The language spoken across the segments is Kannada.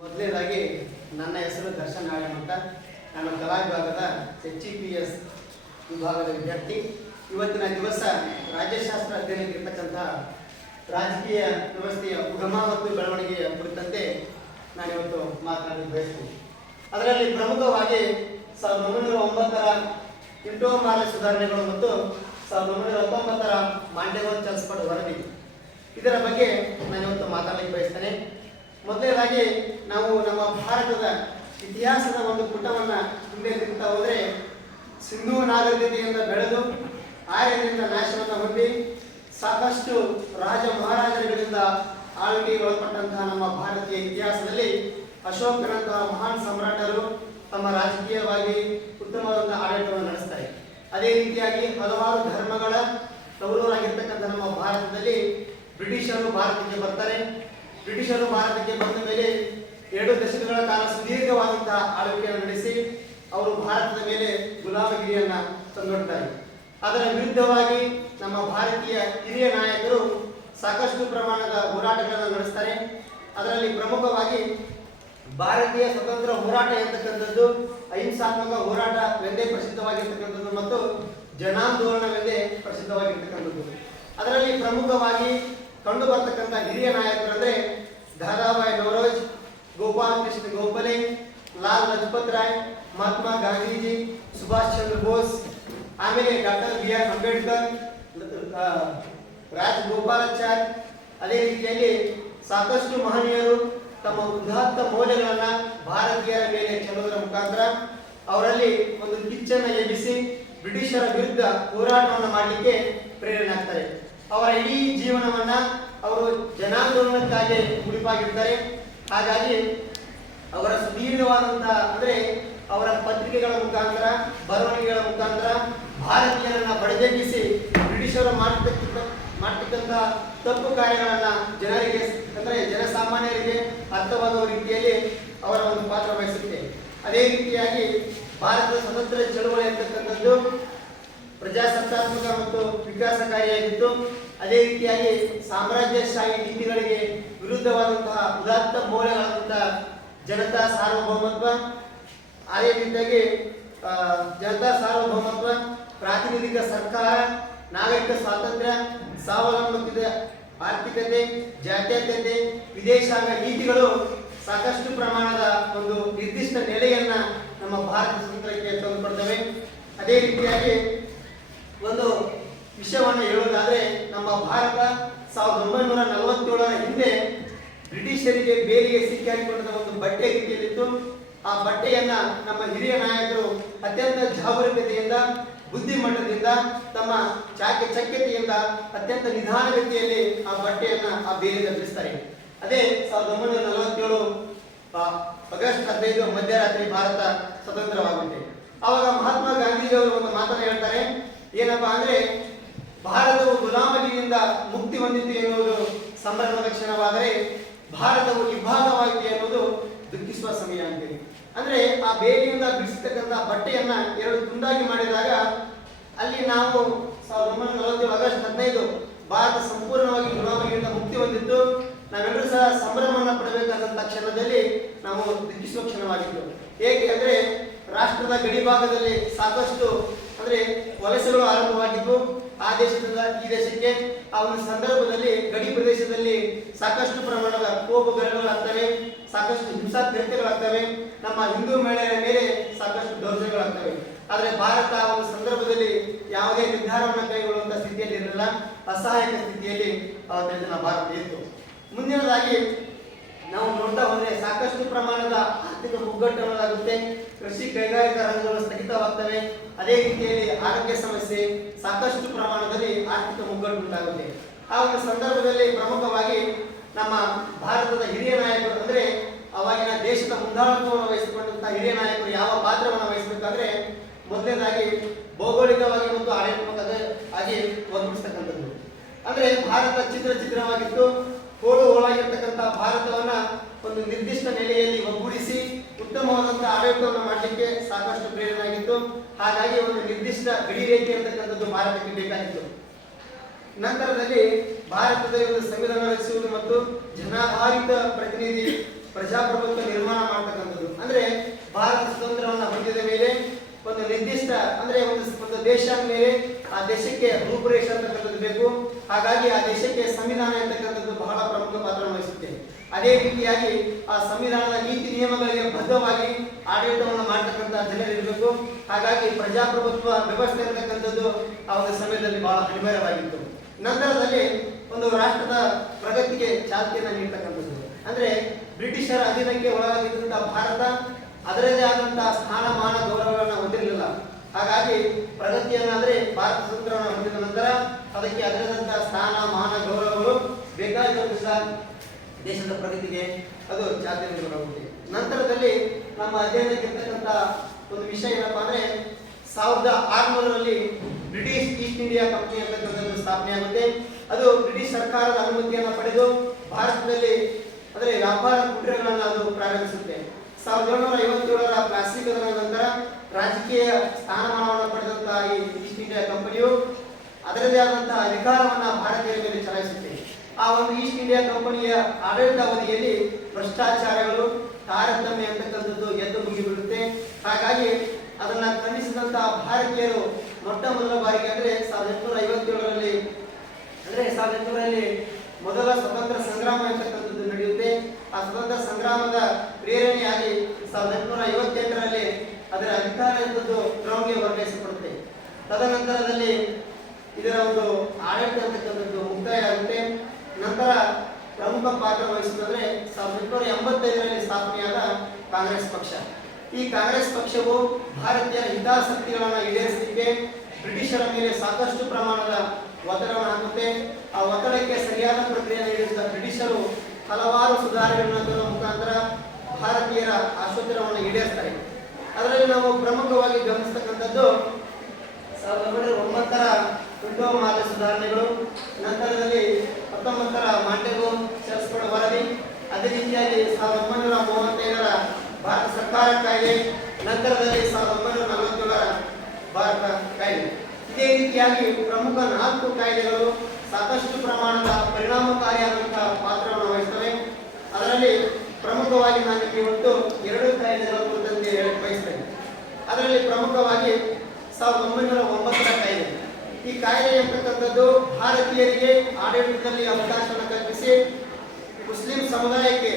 ಮೊದಲನೇದಾಗಿ ನನ್ನ ಹೆಸರು ದರ್ಶನ್ ನಾಳೆ ಅಂತ. ನಾನು ಕಲಾ ವಿಭಾಗದ HEPS ವಿಭಾಗದ ವಿದ್ಯಾರ್ಥಿ. ಇವತ್ತಿನ ದಿವಸ ರಾಜ್ಯಶಾಸ್ತ್ರ ಅಧ್ಯಯನಕ್ಕಿರ್ತಕ್ಕಂಥ ರಾಜಕೀಯ ವ್ಯವಸ್ಥೆಯ ಉಗಮ ಮತ್ತು ಬೆಳವಣಿಗೆಯ ಕುರಿತಂತೆ ನಾನಿವತ್ತು ಮಾತನಾಡಲು ಬಯಸ್ತೀನಿ. ಅದರಲ್ಲಿ ಪ್ರಮುಖವಾಗಿ 1909ರ ಇಂಡೋ-ಮಾಲೆ ಸುಧಾರಣೆಗಳು ಮತ್ತು 1919ರ ಮಾಂಡೆಗೋಲ್ ಚಲ್ಸ್ಪಡ್ ವರದಿ, ಇದರ ಬಗ್ಗೆ ನಾನಿವತ್ತು ಮಾತಾಡಲಿಕ್ಕೆ ಬಯಸ್ತೇನೆ. ಮೊದಲನೇದಾಗಿ ನಾವು ನಮ್ಮ ಭಾರತದ ಇತಿಹಾಸದ ಒಂದು ಪುಟವನ್ನು ಹಿಂದೆ ತಿರುಗ್ತಾ ಹೋದರೆ, ಸಿಂಧೂ ನಾಗರಿಕತೆಯಿಂದ ಬೆಳೆದು ಆರ್ಯರಿಂದ ನಾಶವನ್ನು ಹೊಂದಿ ಸಾಕಷ್ಟು ರಾಜ ಮಹಾರಾಜರುಗಳಿಂದ ಆಳ್ವಿಕೆಗೆ ಒಳಪಟ್ಟಂತಹ ನಮ್ಮ ಭಾರತೀಯ ಇತಿಹಾಸದಲ್ಲಿ ಅಶೋಕನಂತಹ ಮಹಾನ್ ಸಮ್ರಾಟರು ತಮ್ಮ ರಾಜಕೀಯವಾಗಿ ಉತ್ತಮವಾದ ಆಡಳಿತವನ್ನು ನಡೆಸ್ತಾರೆ. ಅದೇ ರೀತಿಯಾಗಿ ಹಲವಾರು ಧರ್ಮಗಳ ತವರೂರಾಗಿರ್ತಕ್ಕಂಥ ನಮ್ಮ ಭಾರತದಲ್ಲಿ ಬ್ರಿಟಿಷರು ಭಾರತಕ್ಕೆ ಬರ್ತಾರೆ. ಬ್ರಿಟಿಷರು ಭಾರತಕ್ಕೆ ಬಂದ ಮೇಲೆ 2 ದಶಕಗಳ ಕಾಲ ಸುದೀರ್ಘವಾದಂತಹ ಆಳ್ವಿಕೆಯನ್ನು ನಡೆಸಿ ಅವರು ಭಾರತದ ಮೇಲೆ ಗುಲಾಮಗಿರಿಯನ್ನು ತಂದೊಡ್ತಾರೆ. ಅದರ ವಿರುದ್ಧವಾಗಿ ನಮ್ಮ ಭಾರತೀಯ ಹಿರಿಯ ನಾಯಕರು ಸಾಕಷ್ಟು ಪ್ರಮಾಣದ ಹೋರಾಟಗಳನ್ನು ನಡೆಸ್ತಾರೆ. ಅದರಲ್ಲಿ ಪ್ರಮುಖವಾಗಿ ಭಾರತೀಯ ಸ್ವತಂತ್ರ ಹೋರಾಟ ಎಂತಕ್ಕಂಥದ್ದು ಅಹಿಂಸಾತ್ಮಕ ಹೋರಾಟವೆಂದೇ ಪ್ರಸಿದ್ಧವಾಗಿರ್ತಕ್ಕಂಥದ್ದು ಮತ್ತು ಜನಾಂದೋಲನವೆಂದೇ ಪ್ರಸಿದ್ಧವಾಗಿರ್ತಕ್ಕಂಥದ್ದು. ಅದರಲ್ಲಿ ಪ್ರಮುಖವಾಗಿ ಕಂಡು ಬರ್ತಕ್ಕಂಥ ಹಿರಿಯ ನಾಯಕರು ಅಂದರೆ ದಾದಾಬಾಯಿ ನವರೋಜ್, ಗೋಪಾಲ್ ಕೃಷ್ಣ ಗೋಖಲೆ, ಲಾಲ್ ಲಜಪತ್ ರಾಯ್, ಮಹಾತ್ಮ ಗಾಂಧೀಜಿ, ಸುಭಾಷ್ ಚಂದ್ರ ಬೋಸ್, ಆಮೇಲೆ ಡಾಕ್ಟರ್ BR ಅಂಬೇಡ್ಕರ್, ರಾಜಗೋಪಾಲಾಚಾರಿ. ಅದೇ ರೀತಿಯಲ್ಲಿ ಸಾಕಷ್ಟು ಮಹನೀಯರು ತಮ್ಮ ಉದಾತ್ತ ಮೌಲ್ಯಗಳನ್ನು ಭಾರತೀಯರ ಮೇಲೆ ಚೆಲ್ಲುವುದರ ಮುಖಾಂತರ ಅವರಲ್ಲಿ ಒಂದು ಕಿಚ್ಚನ್ನು ಎಬ್ಬಿಸಿ ಬ್ರಿಟಿಷರ ವಿರುದ್ಧ ಹೋರಾಟವನ್ನು ಮಾಡಲಿಕ್ಕೆ ಪ್ರೇರಣೆ ಆಗ್ತಾರೆ. ಅವರ ಇಡೀ ಜೀವನವನ್ನ ಅವರು ಜನಾಂದೋಲನಕ್ಕಾಗಿ ಮುಡಿಪಾಗಿರ್ತಾರೆ. ಹಾಗಾಗಿ ಅವರ ಸುದೀರ್ಘವಾದಂತಹ ಅಂದರೆ ಅವರ ಪತ್ರಿಕೆಗಳ ಮುಖಾಂತರ, ಬರವಣಿಗೆಗಳ ಮುಖಾಂತರ ಭಾರತೀಯರನ್ನ ಬಡಿದೆಬ್ಬಿಸಿ ಬ್ರಿಟಿಷರು ಮಾಡ್ತಕ್ಕಂಥ ತಪ್ಪು ಕಾರ್ಯಗಳನ್ನು ಜನರಿಗೆ ಅಂದರೆ ಜನಸಾಮಾನ್ಯರಿಗೆ ಅರ್ಥವಾಗುವ ರೀತಿಯಲ್ಲಿ ಅವರ ಒಂದು ಪಾತ್ರ ವಹಿಸುತ್ತೆ. ಅದೇ ರೀತಿಯಾಗಿ ಭಾರತದ ಸ್ವತಂತ್ರ ಚಳವಳಿ ಅಂತಕ್ಕಂಥದ್ದು ಪ್ರಜಾಸತ್ತಾತ್ಮಕ ಮತ್ತು ವಿಕಾಸಕಾರಿಯಾಗಿತ್ತು. ಅದೇ ರೀತಿಯಾಗಿ ಸಾಮ್ರಾಜ್ಯಶಾಹಿ ನೀತಿಗಳಿಗೆ ವಿರುದ್ಧವಾದಂತಹ ಉದಾತ್ತ ಮೌಲ್ಯಗಳಾದಂತಹ ಜನತಾ ಸಾರ್ವಭೌಮತ್ವ, ಅದೇ ರೀತಿಯಾಗಿ ಜನತಾ ಸಾರ್ವಭೌಮತ್ವ, ಪ್ರಾತಿನಿಧಿಕ ಸರ್ಕಾರ, ನಾಗರಿಕ ಸ್ವಾತಂತ್ರ್ಯ, ಸ್ವಾವಲಂಬಿ ಆರ್ಥಿಕತೆ, ಜಾತ್ಯತೀತತೆ, ವಿದೇಶಾಂಗ ನೀತಿಗಳು ಸಾಕಷ್ಟು ಪ್ರಮಾಣದ ಒಂದು ನಿರ್ದಿಷ್ಟ ನೆಲೆಯನ್ನ ನಮ್ಮ ಭಾರತ ಸ್ವತಂತ್ರಕ್ಕೆ ತಂದುಕೊಡ್ತವೆ. ಅದೇ ರೀತಿಯಾಗಿ ಒಂದು ವಿಷಯವನ್ನು ಹೇಳುವುದಾದ್ರೆ, ನಮ್ಮ ಭಾರತ 1947ರ ಹಿಂದೆ ಬ್ರಿಟಿಷರಿಗೆ ಬೇಲಿಗೆ ಸಿಕ್ಕಾಕಿಕೊಂಡ ಒಂದು ಬಟ್ಟೆ ರೀತಿಯಲ್ಲಿತ್ತು. ಆ ಬಟ್ಟೆಯನ್ನ ನಮ್ಮ ಹಿರಿಯ ನಾಯಕರು ಅತ್ಯಂತ ಜಾಗರೂಕತೆಯಿಂದ, ಬುದ್ಧಿಮಟ್ಟದಿಂದ, ತಮ್ಮ ಚಾಕಚಕ್ಯತೆಯಿಂದ ಅತ್ಯಂತ ನಿಧಾನಗತಿಯಲ್ಲಿ ಆ ಬಟ್ಟೆಯನ್ನ ಆ ಬೇಲಿಗೆ ಬಿಡಿಸ್ತಾರೆ. ಅದೇ 1947 ಆಗಸ್ಟ್ 15 ಮಧ್ಯರಾತ್ರಿ ಭಾರತ ಸ್ವತಂತ್ರವಾಗುತ್ತೆ. ಆವಾಗ ಮಹಾತ್ಮ ಗಾಂಧೀಜಿಯವರು ಒಂದು ಮಾತನ್ನು ಹೇಳ್ತಾರೆ. ಏನಪ್ಪಾ ಅಂದ್ರೆ, ಭಾರತವು ಗುಲಾಮಗಿರಿಯಿಂದ ಮುಕ್ತಿ ಹೊಂದಿತ್ತು ಎನ್ನುವುದು ಸಂಭ್ರಮದ ಕ್ಷಣವಾದರೆ ಭಾರತವು ಇಬ್ಬಾಗವಾಯಿತು ಎನ್ನುವುದು ದುಃಖಿಸುವ ಸಮಯ ಅಂತೇಳಿ. ಅಂದ್ರೆ ಆ ಬೇಲಿಯಿಂದ ಬಿಡಿಸತಕ್ಕಂಥ ಬಟ್ಟೆಯನ್ನ 2 ತುಂಡಾಗಿ ಮಾಡಿದಾಗ ಅಲ್ಲಿ ನಾವು 1947 ಆಗಸ್ಟ್ 15 ಭಾರತ ಸಂಪೂರ್ಣವಾಗಿ ಗುಲಾಮಗಿರಿಯಿಂದ ಮುಕ್ತಿ ಹೊಂದಿತ್ತು. ನಾವೆಲ್ಲರೂ ಸಹ ಸಂಭ್ರಮವನ್ನು ಪಡಬೇಕಾದಂತಹ ಕ್ಷಣದಲ್ಲಿ ನಾವು ದುಃಖಿಸುವ ಕ್ಷಣವಾಗಿತ್ತು. ಏಕೆ ಅಂದ್ರೆ ರಾಷ್ಟ್ರದ ಗಡಿ ಭಾಗದಲ್ಲಿ ಸಾಕಷ್ಟು ಅಂದ್ರೆ ವಲಸೆಗಳು ಆರಂಭವಾಗಿದ್ದು ಆ ದೇಶದಿಂದ ಈ ದೇಶಕ್ಕೆ ಆ ಒಂದು ಸಂದರ್ಭದಲ್ಲಿ ಗಡಿ ಪ್ರದೇಶದಲ್ಲಿ ಸಾಕಷ್ಟು ಪ್ರಮಾಣದ ಕೋಪಗಲಭೆಗಳಾಗ್ತವೆ, ಸಾಕಷ್ಟು ಹಿಂಸಾತ್ಮಕತೆಗಳಾಗ್ತವೆ, ನಮ್ಮ ಹಿಂದೂ ಮಹಿಳೆಯರ ಮೇಲೆ ಸಾಕಷ್ಟು ದೌರ್ಜನ್ಯಗಳಾಗ್ತವೆ. ಆದರೆ ಭಾರತ ಆ ಒಂದು ಸಂದರ್ಭದಲ್ಲಿ ಯಾವುದೇ ನಿರ್ಧಾರವನ್ನು ಕೈಗೊಳ್ಳುವಂತಹ ಸ್ಥಿತಿಯಲ್ಲಿ ಇರಲಿಲ್ಲ, ಅಸಹಾಯಕ ಸ್ಥಿತಿಯಲ್ಲಿ ಅವತ್ತಿನ ಭಾರತ ಇತ್ತು. ಮುಂದಿನದಾಗಿ ನಾವು ನೋಡ್ತಾ ಹೋದ್ರೆ ಸಾಕಷ್ಟು ಪ್ರಮಾಣದ ಆರ್ಥಿಕ ಮುಗ್ಗಟ್ಟುಗಳಾಗುತ್ತೆ, ಕೃಷಿ ಕೈಗಾರಿಕಾ ರಂಗಗಳು ಸ್ಥಗಿತವಾಗ್ತವೆ. ಅದೇ ರೀತಿಯಲ್ಲಿ ಆರೋಗ್ಯ ಸಮಸ್ಯೆ, ಸಾಕಷ್ಟು ಪ್ರಮಾಣದಲ್ಲಿ ಆರ್ಥಿಕ ಮುಗ್ಗಟ್ಟು ಉಂಟಾಗುತ್ತೆ. ಆ ಒಂದು ಸಂದರ್ಭದಲ್ಲಿ ಪ್ರಮುಖವಾಗಿ ನಮ್ಮ ಭಾರತದ ಹಿರಿಯ ನಾಯಕರು ಅಂದ್ರೆ ಅವಾಗಿನ ದೇಶದ ಮುಂದಾಳತ್ವವನ್ನು ವಹಿಸಿಕೊಂಡಂತಹ ಹಿರಿಯ ನಾಯಕರು ಯಾವ ಪಾತ್ರವನ್ನು ವಹಿಸಬೇಕಾದ್ರೆ, ಮೊದಲನೇದಾಗಿ ಭೌಗೋಳಿಕವಾಗಿ ಮತ್ತು ಆಡಳಿತಾತ್ಮಕವಾಗಿ ಒದಗಿಸ್ತಕ್ಕಂಥದ್ದು. ಅಂದ್ರೆ ಭಾರತ ಚಿತ್ರವಾಗಿತ್ತು. ಹೋಳಾಗಿರ್ತಕ್ಕಂಥ ಭಾರತವನ್ನ ಒಂದು ನಿರ್ದಿಷ್ಟ ನೆಲೆಯಲ್ಲಿ ಒಗ್ಗೂಡಿಸಿ ಉತ್ತಮವಾದಂತಹ ಆಡಳಿತವನ್ನು ಮಾಡಲಿಕ್ಕೆ ಸಾಕಷ್ಟು ಪ್ರೇರಣೆ ಆಗಿತ್ತು. ಹಾಗಾಗಿ ಒಂದು ನಿರ್ದಿಷ್ಟ ಗಡಿ ರೇಖೆ ಅಂತಕ್ಕಂಥದ್ದು ಭಾರತಕ್ಕೆ ಬೇಕಾಗಿತ್ತು. ನಂತರದಲ್ಲಿ ಭಾರತದಲ್ಲಿ ಒಂದು ಸಂವಿಧಾನ ರಚಿಸುವುದು ಮತ್ತು ಜನಾಧಾರಿತ ಪ್ರತಿನಿಧಿ ಪ್ರಜಾಪ್ರಭುತ್ವ ಅಂದ್ರೆ ಭಾರತ ಸ್ವತಂತ್ರವನ್ನು ಹೊಂದಿದ ಮೇಲೆ ಒಂದು ನಿರ್ದಿಷ್ಟ ಅಂದ್ರೆ ಒಂದು ದೇಶ ಮೇಲೆ ಆ ದೇಶಕ್ಕೆ ರೂಪುರೇಷೆ ಅಂತಕ್ಕಂಥದ್ದು ಬೇಕು. ಹಾಗಾಗಿ ಆ ದೇಶಕ್ಕೆ ಸಂವಿಧಾನ ಅಂತಕ್ಕಂಥದ್ದು ಬಹಳ ಪ್ರಮುಖ ಪಾತ್ರ ವಹಿಸುತ್ತೆ. ಅದೇ ರೀತಿಯಾಗಿ ಆ ಸಂವಿಧಾನದ ನೀತಿ ನಿಯಮಗಳಿಗೆ ಬದ್ಧವಾಗಿ ಆಡಳಿತವನ್ನು ಮಾಡತಕ್ಕಂಥ ಜನರಿರಬೇಕು. ಹಾಗಾಗಿ ಪ್ರಜಾಪ್ರಭುತ್ವ ವ್ಯವಸ್ಥೆ ಅಂತಕ್ಕಂಥದ್ದು ಆ ಒಂದು ಸಮಯದಲ್ಲಿ ಬಹಳ ಅನಿವಾರ್ಯವಾಗಿತ್ತು. ನಂತರದಲ್ಲಿ ಒಂದು ರಾಷ್ಟ್ರದ ಪ್ರಗತಿಗೆ ಚಾಲನೆಯನ್ನು ನೀಡತಕ್ಕಂಥದ್ದು ಅಂದ್ರೆ ಬ್ರಿಟಿಷರ ಅಧೀನಕ್ಕೆ ಒಳಗಾಗಿದ್ದಂತಹ ಭಾರತ ಅದರದೇ ಆದಂತಹ ಸ್ಥಾನಮಾನ ಗೌರವಗಳನ್ನು ಹೊಂದಿರಲಿಲ್ಲ. ಹಾಗಾಗಿ ಪ್ರಗತಿಯನ್ನ ಅಂದ್ರೆ ಭಾರತ ಸ್ವತಂತ್ರವನ್ನು ಹೊಂದಿದ ನಂತರ ಅದಕ್ಕೆ ಅದರದಂತಹ ಸ್ಥಾನಮಾನ ಗೌರವಗಳು ಬೇಕಾಗಿರುವಂತಹ ದೇಶದ ಪ್ರಗತಿಗೆ ಅದು ಚಾಲನೆ ನೀಡಲಾಗುತ್ತೆ. ನಂತರದಲ್ಲಿ ನಮ್ಮ ಅಧ್ಯಯನಕ್ಕೆ ಇರ್ತಕ್ಕಂಥ ಒಂದು ವಿಷಯ ಏನಪ್ಪಾ ಅಂದ್ರೆ 1600ರಲ್ಲಿ ಬ್ರಿಟಿಷ್ ಈಸ್ಟ್ ಇಂಡಿಯಾ ಕಂಪನಿ ಅಂತಕ್ಕಂಥದ್ದು ಸ್ಥಾಪನೆ ಆಗುತ್ತೆ. ಅದು ಬ್ರಿಟಿಷ್ ಸರ್ಕಾರದ ಅನುಮತಿಯನ್ನು ಪಡೆದು ಭಾರತದಲ್ಲಿ ಅಂದರೆ ವ್ಯಾಪಾರ ಕುಟೀರಗಳನ್ನು ಅದು ಪ್ರಾರಂಭಿಸುತ್ತೆ. 1757ರ ಪ್ಲಾಸ್ಟಿಕ್ ನಂತರ ರಾಜಕೀಯ ಸ್ಥಾನಮಾನವನ್ನು ಪಡೆದಂತಹ ಈ ಈಸ್ಟ್ ಇಂಡಿಯಾ ಕಂಪನಿಯು ಅದರದೇ ಆದಂತಹ ಅಧಿಕಾರವನ್ನ ಭಾರತೀಯರ ಮೇಲೆ ಚಲಾಯಿಸುತ್ತೆ. ಆ ಒಂದು ಈಸ್ಟ್ ಇಂಡಿಯಾ ಕಂಪನಿಯ ಆಡಳಿತಾವಧಿಯಲ್ಲಿ ಭ್ರಷ್ಟಾಚಾರಗಳು ತಾರತಮ್ಯ ಅಂತಕ್ಕಂಥದ್ದು ಎದ್ದು ಮುಗಿಬಿಡುತ್ತೆ. ಹಾಗಾಗಿ ಅದನ್ನ ಖಂಡಿಸಿದಂತಹ ಭಾರತೀಯರು ಮೊಟ್ಟ ಮೊದಲ ಬಾರಿಗೆ ಅಂದ್ರೆ 1857ರಲ್ಲಿ ಅಂದ್ರೆ 1800ರಲ್ಲಿ ಮೊದಲ ಸ್ವತಂತ್ರ ಸಂಗ್ರಾಮ ಅಂತಕ್ಕಂಥದ್ದು ನಡೆಯುತ್ತೆ. ಆ ಸ್ವತಂತ್ರ ಸಂಗ್ರಾಮದ ಪ್ರೇರಣೆಯಾಗಿ 1858ರಲ್ಲಿ ಅದರ ಅಧಿಕಾರ ಎಂಬುದು ಕ್ರೌನ್ಗೆ ವರ್ಗಾಯಿಸಲ್ಪಡುತ್ತೆ. ತದನಂತರದಲ್ಲಿ ಇದರ ಒಂದು ಆಡಳಿತ ಅಂತಕ್ಕಂಥದ್ದು ಮುಕ್ತಾಯ ಆಗುತ್ತೆ. ನಂತರ ಪ್ರಮುಖ ಪಾತ್ರ ವಹಿಸುವುದಂದ್ರೆ 1885ರಲ್ಲಿ ಸ್ಥಾಪನೆಯಾದ ಕಾಂಗ್ರೆಸ್ ಪಕ್ಷ. ಈ ಕಾಂಗ್ರೆಸ್ ಪಕ್ಷವು ಭಾರತೀಯ ಹಿತಾಸಕ್ತಿಗಳನ್ನು ಈಡೇರಿಸಲಿಕ್ಕೆ ಬ್ರಿಟಿಷರ ಮೇಲೆ ಸಾಕಷ್ಟು ಪ್ರಮಾಣದ ಒತ್ತಡವನ್ನು ಹಾಕುತ್ತೆ. ಆ ಒತ್ತಡಕ್ಕೆ ಸರಿಯಾದ ಪ್ರಕ್ರಿಯೆ ನೀಡಿದ ಬ್ರಿಟಿಷರು ಹಲವಾರು ಸುಧಾರಣೆಗಳನ್ನು ತರುವ ಮುಖಾಂತರ ಭಾರತೀಯರ ಆಶೋತ್ತರವನ್ನು ಈಡೇರಿಸ್ತಾರೆ. ಅದರಲ್ಲಿ ನಾವು ಪ್ರಮುಖವಾಗಿ ಗಮನಿಸತಕ್ಕಂಥದ್ದು 1909ರ ವಿಂಡೋ ಮಾದರಿ ಸುಧಾರಣೆಗಳು, ನಂತರದಲ್ಲಿ 19ರ ಮಾಂಟೆಗೋ ಚರ್ಚ್ಗಳ ವರದಿ, ಅದೇ ರೀತಿಯಾಗಿ 1935ರ ಭಾರತ ಸರ್ಕಾರ ಕಾಯ್ದೆ, ನಂತರದಲ್ಲಿ 1947ರ ಭಾರತ ಕಾಯ್ದೆ. ಇದೇ ರೀತಿಯಾಗಿ ಪ್ರಮುಖ 4 ಕಾಯ್ದೆಗಳು ಸಾಕಷ್ಟು ಪ್ರಮಾಣದ ಪರಿಣಾಮಕಾರಿಯಾದಂತಹ ಪಾತ್ರವನ್ನು ವಹಿಸುತ್ತವೆ. ಅದರಲ್ಲಿ ಪ್ರಮುಖವಾಗಿ ನಾನು ಇವತ್ತು 2 ಕಾಯ್ದೆಗಳ ಕುರಿತಂತೆ ಬಯಸ್ತೇನೆ. ಅದರಲ್ಲಿ ಪ್ರಮುಖವಾಗಿ 1909ರ ಕಾಯ್ದೆ. ಈ ಕಾಯ್ದೆ ಎಂಬತಕ್ಕಂಥದ್ದು ಭಾರತೀಯರಿಗೆ ಆಡಳಿತದಲ್ಲಿ ಅವಕಾಶವನ್ನು ಕಲ್ಪಿಸಿ ಮುಸ್ಲಿಂ ಸಮುದಾಯಕ್ಕೆ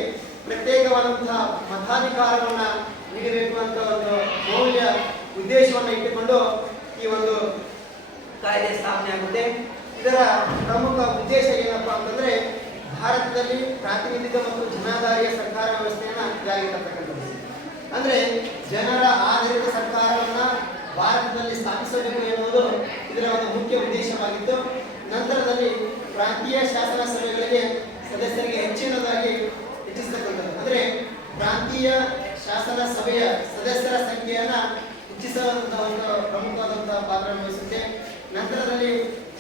ಪ್ರತ್ಯೇಕವಾದಂತಹ ಮತಾಧಿಕಾರವನ್ನು ನೀಡಬೇಕು ಅಂತ ಒಂದು ಮೌಲ್ಯ ಉದ್ದೇಶವನ್ನು ಇಟ್ಟುಕೊಂಡು ಈ ಒಂದು ಕಾಯ್ದೆ ಸ್ಥಾಪನೆ ಆಗುತ್ತೆ. ಇದರ ಪ್ರಮುಖ ಉದ್ದೇಶ ಏನಪ್ಪಾ ಅಂತಂದ್ರೆ ಭಾರತದಲ್ಲಿ ಪ್ರಾತಿನಿಧಿಕ ಮತ್ತು ಜನಾಧಾರಿತ ಸರ್ಕಾರ ವ್ಯವಸ್ಥೆಯನ್ನ ಜಾರಿಗೆ ತರ್ತಕ್ಕಂಥದ್ದು. ಅಂದ್ರೆ ಜನರ ಆಧಾರಿತ ಸರ್ಕಾರವನ್ನ ಭಾರತದಲ್ಲಿ ಸ್ಥಾಪಿಸಬೇಕು ಎನ್ನುವುದು ಇದರ ಒಂದು ಮುಖ್ಯ ಉದ್ದೇಶವಾಗಿತ್ತು. ನಂತರದಲ್ಲಿ ಪ್ರಾಂತೀಯ ಶಾಸನ ಸಭೆಗಳಿಗೆ ಸದಸ್ಯರಿಗೆ ಹೆಚ್ಚಿಸತಕ್ಕಂಥದ್ದು ಅಂದ್ರೆ ಪ್ರಾಂತೀಯ ಶಾಸನ ಸಭೆಯ ಸದಸ್ಯರ ಸಂಖ್ಯೆಯನ್ನ ಹೆಚ್ಚಿಸುವಂತಹ ಒಂದು ಪ್ರಮುಖವಾದಂತಹ ಪಾತ್ರ ವಹಿಸುತ್ತೆ. ನಂತರದಲ್ಲಿ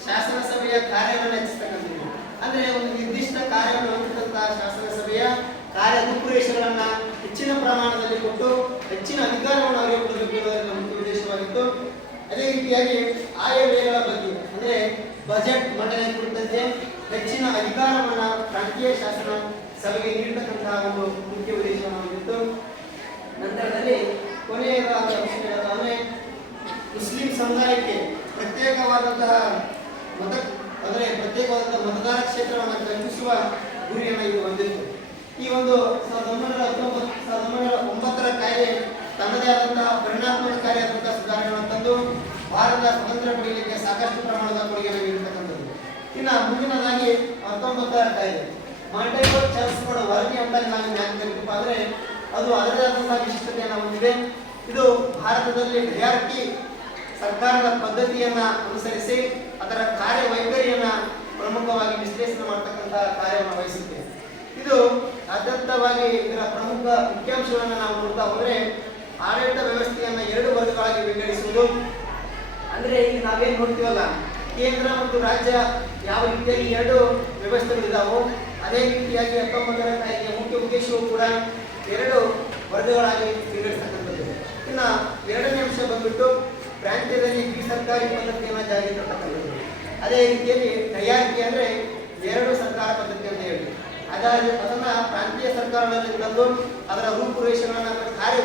ಶಾಸನ ಸಭೆಯ ಕಾರ್ಯವನ್ನು ಹೆಚ್ಚಿಸತಕ್ಕಂಥದ್ದು ಅಂದ್ರೆ ಒಂದು ನಿರ್ದಿಷ್ಟ ಕಾರ್ಯವನ್ನು ಹೊಂದಿದಂತಹ ಶಾಸನ ಸಭೆಯ ಕಾರ್ಯ ರೂಪುರೇಷೆಗಳನ್ನ ಹೆಚ್ಚಿನ ಪ್ರಮಾಣದಲ್ಲಿ ಕೊಟ್ಟು ಹೆಚ್ಚಿನ ಅಧಿಕಾರವನ್ನು ಅವರಿಗೆ ಕೊಡಬೇಕು ಎನ್ನುವುದರ ಮುಖ್ಯ ಉದ್ದೇಶವಾಗಿತ್ತು. ಅದೇ ರೀತಿಯಾಗಿ ಆಯವ್ಯಯಗಳ ಬಗ್ಗೆ ಅಂದ್ರೆ ಬಜೆಟ್ ಮಂಡನೆ ಕುರಿತಂತೆ ಹೆಚ್ಚಿನ ಅಧಿಕಾರವನ್ನು ಪ್ರಾಂತೀಯ ಶಾಸನ ಸಭೆಗೆ ನೀಡತಕ್ಕಂತಹ ಒಂದು ಮುಖ್ಯ ಉದ್ದೇಶವನ್ನು ಹೊಂದಿತ್ತು. ನಂತರದಲ್ಲಿ ಕೊನೆಯದಾದ ವಿಷಯ ಮುಸ್ಲಿಂ ಸಮುದಾಯಕ್ಕೆ ಪ್ರತ್ಯೇಕವಾದಂತಹ ಮತದಾರ ಕ್ಷೇತ್ರವನ್ನು ಕಲ್ಪಿಸುವ ಗುರಿಯನ್ನು ಇದು ಹೊಂದಿತ್ತು. ಈ ಒಂದು 1909ರ ಕಾಯ್ದೆ ತನ್ನದೇ ಆದಂತಹ ಪರಿಣಾಮಕಾರಿಯಾದಂತಹ ಸುಧಾರಣೆಗಳನ್ನು ತಂದು ಭಾರತ ಸ್ವತಂತ್ರ ಪಡೆಯಲಿಕ್ಕೆ ಸಾಕಷ್ಟು ಪ್ರಮಾಣದ ಕೊಡುಗೆಯನ್ನು ನೀಡತಕ್ಕಂಥದ್ದು. ಇನ್ನು ಮುಂದಿನದಾಗಿ 19ರ ಕಾಯ್ದೆ ಮಾಂಟೆಗೋ ಚರ್ಚ್ಗಳ ವರದಿ ಅಂತ ನಾವು ಜ್ಞಾಪಕರಿಪ್ಪ ಅಂದ್ರೆ ಅದು ಅದರದೇ ಆದಂತಹ ವಿಶಿಷ್ಟತೆಯನ್ನು ಹೊಂದಿದೆ. ಇದು ಭಾರತದಲ್ಲಿ ಡಯಾರ್ಕಿ ಸರ್ಕಾರದ ಪದ್ಧತಿಯನ್ನ ಅನುಸರಿಸಿ ಅದರ ಕಾರ್ಯವೈಖರಿಯನ್ನ ಪ್ರಮುಖವಾಗಿ ವಿಶ್ಲೇಷಣೆ ಮಾಡತಕ್ಕಂತಹ ಕಾರ್ಯವನ್ನು ವಹಿಸುತ್ತೆ. ಇದು ಅತ್ಯಂತವಾಗಿ ಇದರ ಪ್ರಮುಖ ಮುಖ್ಯಾಂಶಗಳನ್ನು ನಾವು ನೋಡ್ತಾ ಹೋದ್ರೆ ಆಡಳಿತ ವ್ಯವಸ್ಥೆಯನ್ನ 2 ವರ್ಗಗಳಾಗಿ ವಿಂಗಡಿಸುವುದು. ಅಂದ್ರೆ ಈಗ ನಾವೇನ್ ನೋಡ್ತೀವಲ್ಲ ಕೇಂದ್ರ ಮತ್ತು ರಾಜ್ಯ ಯಾವ ರೀತಿಯಾಗಿ 2 ವ್ಯವಸ್ಥೆಗಳು ಇದಾವೋ ಅದೇ ರೀತಿಯಾಗಿ 19ರ ಕಾಯ್ದೆಯ ಮುಖ್ಯ ಉದ್ದೇಶವೂ ಕೂಡ 2 ವರ್ಗಗಳಾಗಿ ವಿಂಗಡಿಸತಕ್ಕಂಥದ್ದು. ಇನ್ನ 2ನೇ ಅಂಶ ಬಂದ್ಬಿಟ್ಟು ಪ್ರಾಂತ್ಯದಲ್ಲಿ ಸರ್ಕಾರಿ ಪದ್ಧತಿಯನ್ನು ಜಾರಿಗೆ ತರ್ತಕ್ಕಂಥದ್ದು. ಅದೇ ರೀತಿಯಲ್ಲಿ ಡಯಾರ್ಕಿ ಅಂದ್ರೆ 2 ಸರ್ಕಾರ ಪದ್ಧತಿ ಅಂತ ಹೇಳಿ ಅದನ್ನ ಪ್ರಾಂತೀಯ ಸರ್ಕಾರಗಳಲ್ಲಿ ತಂದು ಅದರ ರೂಪುರೇಷೆಗಳನ್ನು ಕಾರ್ಯ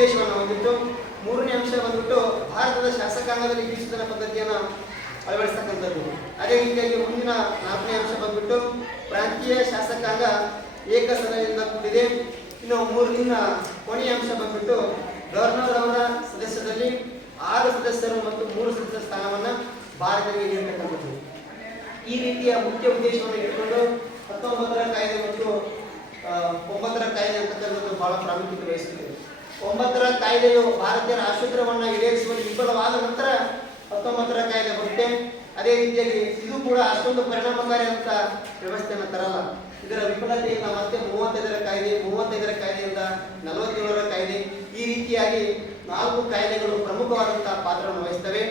ಉದ್ದೇಶವನ್ನು ಹೊಂದಿತ್ತು. ಮೂರನೇ ಅಂಶ ಬಂದ್ಬಿಟ್ಟು ಭಾರತದ ಶಾಸಕಾಂಗದಲ್ಲಿ ದ್ವಿಸದನ ಪದ್ಧತಿಯನ್ನು ಅಳವಡಿಸ್ತಕ್ಕಂಥದ್ದು. ಅದೇ ರೀತಿಯಾಗಿ ಮುಂದಿನ 4ನೇ ಅಂಶ ಬಂದ್ಬಿಟ್ಟು ಪ್ರಾಂತೀಯ ಶಾಸಕಾಂಗ ಏಕಸದನದಿಂದ ಕೂಡಿದೆ. ಇನ್ನು ಕೊನೆಯ ಅಂಶ ಬಂದ್ಬಿಟ್ಟು ಗವರ್ನರ್ ಅವರ ಸದಸ್ಯದಲ್ಲಿ 6 ಸದಸ್ಯರು ಮತ್ತು 3 ಸದಸ್ಯರ ಸ್ಥಾನವನ್ನು ಭಾರತಕ್ಕೆ ನೀಡತಕ್ಕಂಥದ್ದು. ಈ ರೀತಿಯ ಮುಖ್ಯ ಉದ್ದೇಶವನ್ನು ಇಟ್ಟುಕೊಂಡು 19ರ ಕಾಯ್ದೆ ಮತ್ತು 9ರ ಕಾಯ್ದೆ ಅಂತಕ್ಕಂಥದ್ದು ಬಹಳ ಪ್ರಾಮುಖ್ಯತೆ ವಹಿಸುತ್ತದೆ. 9ರ ಕಾಯ್ದೆಯು ಭಾರತೀಯರ ಆಶೋತ್ತರವನ್ನು ಈಡೇರಿಸುವಲ್ಲಿ ವಿಫಲವಾದ ನಂತರ 19ರ ಕಾಯ್ದೆ ಬರುತ್ತೆ. ಅದೇ ರೀತಿಯಾಗಿ ಇದು ಕೂಡ ಅಷ್ಟೊಂದು ಪರಿಣಾಮಕಾರಿ ಅಂತ ವ್ಯವಸ್ಥೆಯನ್ನು ತರಲ್ಲ. ಇದರ ವಿಫಲತೆಯಿಂದ ಮತ್ತೆ 35ರ ಕಾಯ್ದೆಯಿಂದ 47ರ ಕಾಯ್ದೆ, ಈ ರೀತಿಯಾಗಿ 4 ಕಾಯ್ದೆಗಳು ಪ್ರಮುಖವಾದಂತಹ ಪಾತ್ರವನ್ನು ವಹಿಸ್ತವೆ.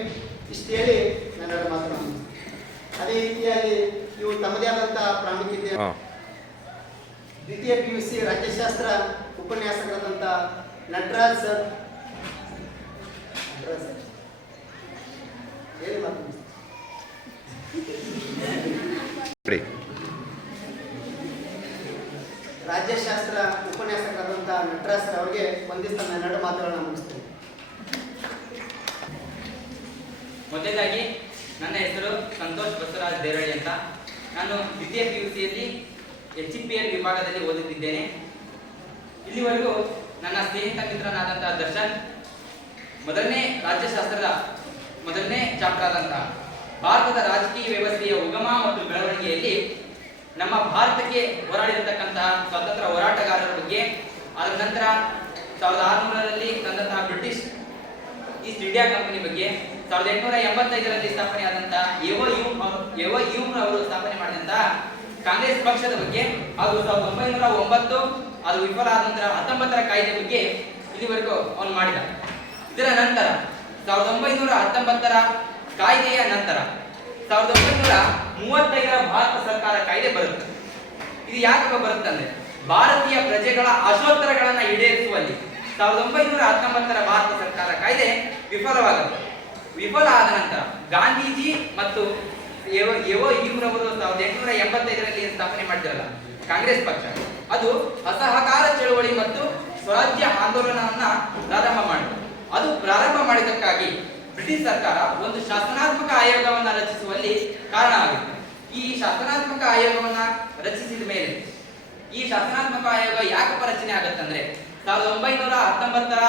ಇಷ್ಟು ಹೇಳಿ ನನ್ನ ಮಾತನಾಡುತ್ತೇನೆ. ಅದೇ ರೀತಿಯಾಗಿ ಇವು ತಮ್ಮದೇ ಆದಂತಹ ಪ್ರಾಮುಖ್ಯತೆ. ದ್ವಿತೀಯ PUC ರಾಜ್ಯಶಾಸ್ತ್ರ ಉಪನ್ಯಾಸಕರಾದಂಥ ನಟರಾಜ್ ಸರ್ ಹೇಳಿ ಮಾತು. ರಾಜ್ಯಶಾಸ್ತ್ರ ಉಪನ್ಯಾಸಕರಾದಂಥ ನಟರಾಜ್ ಸರ್ ಅವರಿಗೆ ಒಂದಿಷ್ಟು 2 ಮಾತುಗಳನ್ನ ಮುಗಿಸ್ತೇನೆ. ಮೊದಲಾಗಿ ನನ್ನ ಹೆಸರು ಸಂತೋಷ್ ಬಸವರಾಜ್ ದೇರಳ್ಳಿ ಅಂತ. ನಾನು ದ್ವಿತೀಯ PUCಯಲ್ಲಿ HPL ವಿಭಾಗದಲ್ಲಿ ಓದುತ್ತಿದ್ದೇನೆ. ಇಲ್ಲಿವರೆಗೂ ನನ್ನ ಸ್ನೇಹಿತ ಮಿತ್ರನಾದಂತಹ ದರ್ಶನ್ ಮೊದಲನೇ ರಾಜ್ಯಶಾಸ್ತ್ರದ ಮೊದಲನೇ ಚಾಪ್ಟರ್ ಆದಂತಹ ಭಾರತದ ರಾಜಕೀಯ ವ್ಯವಸ್ಥೆಯ ಉಗಮ ಮತ್ತು ಬೆಳವಣಿಗೆಯಲ್ಲಿ ನಮ್ಮ ಭಾರತಕ್ಕೆ ಹೋರಾಡಿರತಕ್ಕಂತಹ ಸ್ವತಂತ್ರ ಹೋರಾಟಗಾರರ ಬಗ್ಗೆ, ಅದರ ನಂತರ 1600ರಲ್ಲಿ ತಂದಂತಹ ಬ್ರಿಟಿಷ್ ಈಸ್ಟ್ ಇಂಡಿಯಾ ಕಂಪನಿ ಬಗ್ಗೆ, 1885ರಲ್ಲಿ ಸ್ಥಾಪನೆಯಾದಂತಹ ಎಒಯು ಅವರು ಸ್ಥಾಪನೆ ಮಾಡಿದಂತಹ ಕಾಂಗ್ರೆಸ್ ಪಕ್ಷದ ಬಗ್ಗೆ, ಹಾಗೂ 1909 ಅದು ವಿಫಲ ಆದ ನಂತರ 19ರ ಕಾಯ್ದೆ ಬಗ್ಗೆ ಇಲ್ಲಿವರೆಗೂ ಅವನು ಮಾಡಿದ. ಇದರ ನಂತರ 1919ರ ಕಾಯ್ದೆಯ ನಂತರ 1935ರ ಭಾರತ ಸರ್ಕಾರ ಕಾಯ್ದೆ ಬರುತ್ತೆ. ಇದು ಯಾಕೆ ಬರುತ್ತಂದ್ರೆ ಭಾರತೀಯ ಪ್ರಜೆಗಳ ಆಶೋತ್ತರಗಳನ್ನು ಈಡೇರಿಸುವಲ್ಲಿ 1919ರ ಭಾರತ ಸರ್ಕಾರ ಕಾಯ್ದೆ ವಿಫಲವಾಗುತ್ತೆ. ವಿಫಲ ಆದ ನಂತರ ಗಾಂಧೀಜಿ ಮತ್ತು ಇವರವರು 1885ರಲ್ಲಿ ಸ್ಥಾಪನೆ ಮಾಡಿದ್ರಲ್ಲ ಕಾಂಗ್ರೆಸ್ ಪಕ್ಷ, ಅದು ಅಸಹಕಾರ ಚಳವಳಿ ಮತ್ತು ಸ್ವರಾಜ್ಯ ಆಂದೋಲನವನ್ನ ಪ್ರಾರಂಭ ಮಾಡಿತು. ಅದು ಪ್ರಾರಂಭ ಮಾಡಿದ್ದಕ್ಕಾಗಿ ಬ್ರಿಟಿಷ್ ಸರ್ಕಾರ ಒಂದು ಶಾಸನಾತ್ಮಕ ಆಯೋಗವನ್ನ ರಚಿಸುವಲ್ಲಿ ಕಾರಣ ಆಗುತ್ತೆ. ಈ ಶಾಸನಾತ್ಮಕ ಆಯೋಗವನ್ನ ರಚಿಸಿದ ಮೇಲೆ ಈ ಶಾಸನಾತ್ಮಕ ಆಯೋಗ ಯಾಕಪ್ಪ ರಚನೆ ಆಗುತ್ತಂದ್ರೆ 1919ರ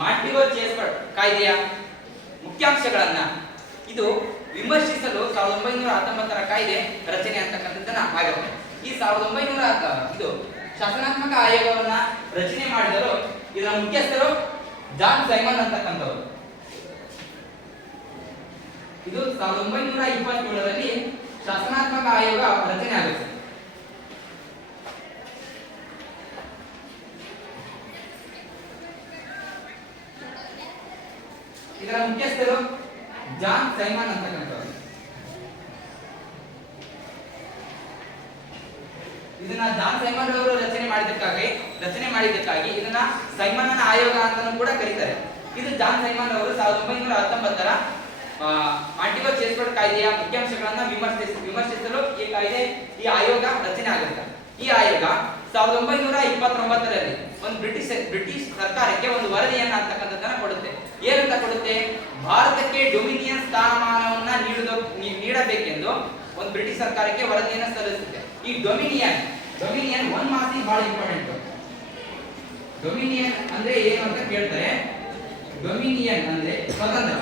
ಮಾಂಟಿಗೋ ಚೇಸ್ಫರ್ಡ್ ಕಾಯ್ದೆಯ ಮುಖ್ಯಾಂಶಗಳನ್ನ ಇದು ವಿಮರ್ಶಿಸಲು 1919ರ ಕಾಯ್ದೆ ರಚನೆ ಅಂತಕ್ಕಂಥದ್ದನ್ನ ಆಗುತ್ತೆ. ಈ 1900 ಇದು ಶಾಸನಾತ್ಮಕ ಆಯೋಗವನ್ನ ರಚನೆ ಮಾಡಿದರು. ಇದರ ಮುಖ್ಯಸ್ಥರು ಜಾನ್ ಸೈಮನ್ ಅಂತಕ್ಕಂಥವ್ರು. ಇದು 1927ರಲ್ಲಿ ಶಾಸನಾತ್ಮಕ ಆಯೋಗ ರಚನೆ ಆಗುತ್ತೆ. ಇದರ ಮುಖ್ಯಸ್ಥರು ಜಾನ್ ಸೈಮನ್ ಅಂತಕ್ಕಂಥವ್ರು. ಇದನ್ನ ಜಾನ್ ಸೈಮನ್ ಅವರು ರಚನೆ ಮಾಡಿದ್ದಕ್ಕಾಗಿ ಇದನ್ನ ಸೈಮನ್ ಆಯೋಗ ಅಂತಾನೂ ಕೂಡ ಕರೀತಾರೆ. ಇದು ಜಾನ್ ಸೈಮನ್ ಅವರು 1919ರ ಮಾಂಟಿಗೋ ಚೇಸ್ಫರ್ಡ್ ಕಾಯ್ದೆಯ ಮುಖ್ಯಾಂಶಗಳನ್ನ ವಿಮರ್ಶಿಸಲು ಈ ಆಯೋಗ ರಚನೆ ಆಗುತ್ತೆ. ಈ ಆಯೋಗ 1929ರಲ್ಲಿ ಒಂದು ಬ್ರಿಟಿಷ್ ಸರ್ಕಾರಕ್ಕೆ ಒಂದು ವರದಿಯನ್ನ ಅಂತಕ್ಕಂಥದ್ದನ್ನ ಕೊಡುತ್ತೆ. ಏನಂತ ಕೊಡುತ್ತೆ? ಭಾರತಕ್ಕೆ ಡೊಮಿನಿಯನ್ ಸ್ಥಾನಮಾನವನ್ನ ನೀಡಬೇಕೆಂದು ಒಂದು ಬ್ರಿಟಿಷ್ ಸರ್ಕಾರಕ್ಕೆ ವರದಿಯನ್ನ ಸಲ್ಲಿಸುತ್ತೆ. ಈ ಡೊಮಿನಿಯನ್ ಒಂದ್ ಮಾತಿ ಬಹಳ ಇಂಪಾರ್ಟೆಂಟ್. ಡೊಮಿನಿಯನ್ ಅಂದ್ರೆ ಏನು ಅಂತ ಕೇಳ್ತಾರೆ. ಡೊಮಿನಿಯನ್ ಅಂದ್ರೆ ಸ್ವತಂತ್ರ.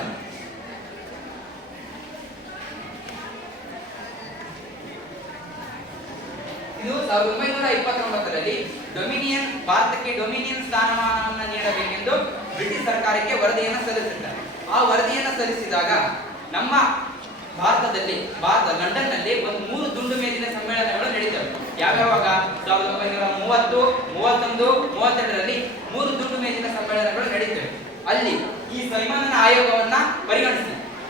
ಇದು 1929ರಲ್ಲಿ ಭಾರತಕ್ಕೆ ಡೊಮಿನಿಯನ್ ಸ್ಥಾನಮಾನವನ್ನು ನೀಡಬೇಕೆಂದು ಬ್ರಿಟಿಷ್ ಸರ್ಕಾರಕ್ಕೆ ವರದಿಯನ್ನು ಸಲ್ಲಿಸುತ್ತಾರೆ. ಆ ವರದಿಯನ್ನು ಸಲ್ಲಿಸಿದಾಗ ನಮ್ಮ ಭಾರತದಲ್ಲಿ ಲಂಡನ್ನಲ್ಲಿ ಒಂದು 3 ದುಂಡು ಮೇಜಿನ ಸಮ್ಮೇಳನಗಳು ನಡೀತವೆ. ಯಾವ್ಯಾವಾಗ 1930, 31, 32ರಲ್ಲಿ 3 ದುಂಡು ಮೇಜಿನ ಸಮ್ಮೇಳನಗಳು ನಡೀತವೆ. ಅಲ್ಲಿ ಈ ಸೈಮನ್ ಆಯೋಗವನ್ನ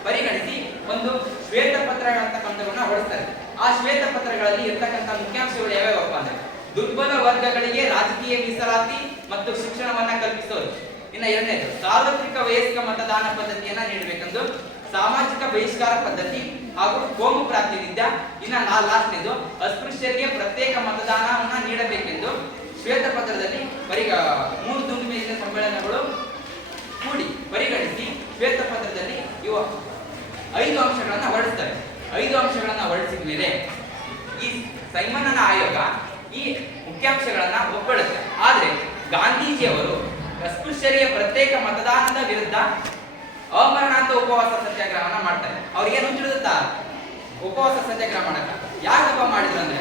ಪರಿಗಣಿಸಿ ಒಂದು ಶ್ವೇತ ಪತ್ರಗಳಂತಕ್ಕಂಥವನ್ನ ಹೊರಡಿಸ್ತಾರೆ. ಆ ಶ್ವೇತ ಪತ್ರಗಳಲ್ಲಿ ಇರ್ತಕ್ಕಂಥ ಮುಖ್ಯಾಂಶಗಳು ಯಾವ್ಯಾವಪ್ಪ ಅಂದ್ರೆ ದುರ್ಬಲ ವರ್ಗಗಳಿಗೆ ರಾಜಕೀಯ ಮೀಸಲಾತಿ ಮತ್ತು ಶಿಕ್ಷಣವನ್ನ ಕಲ್ಪಿಸೋದು. ಇನ್ನು 2ನೇದು ಸಾರ್ವತ್ರಿಕ ವಯಸ್ಕ ಮತದಾನ ಪದ್ಧತಿಯನ್ನ ನೀಡಬೇಕೆಂದು, ಸಾಮಾಜಿಕ ಬಹಿಷ್ಕಾರ ಪದ್ಧತಿ ಹಾಗೂ ಕೋಮು ಪ್ರಾತಿನಿಧ್ಯ. ಇನ್ನು ಲಾಸ್ಟ್ನೇದು ಅಸ್ಪೃಶ್ಯರಿಗೆ ಪ್ರತ್ಯೇಕ ಮತದಾನವನ್ನ ನೀಡಬೇಕೆಂದು ಶ್ವೇತ ಪತ್ರದಲ್ಲಿ 3 ದುಂಡು ಮೇಜಿನ ಸಮ್ಮೇಳನಗಳು 5 ಅಂಶಗಳನ್ನ ಹೊರಡಿಸ್ತಾರೆ. 5 ಅಂಶಗಳನ್ನ ಹೊರಡಿಸಿದ ಮೇಲೆ ಈ ಸೈಮನ್ ಆಯೋಗ ಈ ಮುಖ್ಯಾಂಶಗಳನ್ನ ಒಪ್ಪಿಡುತ್ತೆ. ಆದ್ರೆ ಗಾಂಧೀಜಿಯವರು ಅಸ್ಪೃಶ್ಯರಿಗೆ ಪ್ರತ್ಯೇಕ ಮತದಾನದ ವಿರುದ್ಧ ಅಮರಣಾಂತ ಉಪವಾಸ ಸತ್ಯಾಗ್ರಹವನ್ನ ಮಾಡ್ತಾರೆ. ಅವ್ರಿಗೇನು ತಿಳಿದುತ್ತಾ ಉಪವಾಸ ಸತ್ಯಾಗ್ರಹ ಮಾಡಕ ಯಾಕಪ್ಪ ಮಾಡಿದ್ರು ಅಂದ್ರೆ,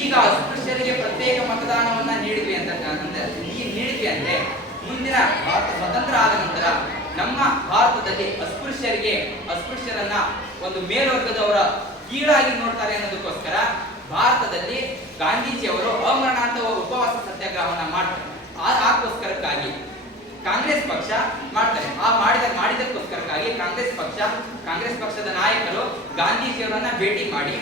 ಈಗ ಅಸ್ಪೃಶ್ಯರಿಗೆ ಪ್ರತ್ಯೇಕ ಮತದಾನವನ್ನ ನೀಡಿದ್ವಿ ಅಂದ್ರೆ ಮುಂದಿನ ಭಾರತ ಸ್ವತಂತ್ರ ಆದ ನಂತರ ನಮ್ಮ ಭಾರತದಲ್ಲಿ ಅಸ್ಪೃಶ್ಯರನ್ನ ಒಂದು ಮೇಲ್ವರ್ಗದವರ ಕೀಳಾಗಿ ನೋಡ್ತಾರೆ ಅನ್ನೋದಕ್ಕೋಸ್ಕರ ಭಾರತದಲ್ಲಿ ಗಾಂಧೀಜಿಯವರು ಅಮರಣಾಂತ ಉಪವಾಸ ಸತ್ಯಾಗ್ರಹವನ್ನ ಮಾಡ್ತಾರೆ. ಆಗೋಸ್ಕರಕ್ಕಾಗಿ ಕಾಂಗ್ರೆಸ್ ಪಕ್ಷ ಮಾಡ್ತಾರೆ. ಮಾಡಿದಕ್ಕೋಸ್ಕರಕ್ಕಾಗಿ ಕಾಂಗ್ರೆಸ್ ಪಕ್ಷದ ನಾಯಕರು ಗಾಂಧೀಜಿಯವರನ್ನ ಭೇಟಿ ಮಾಡಿ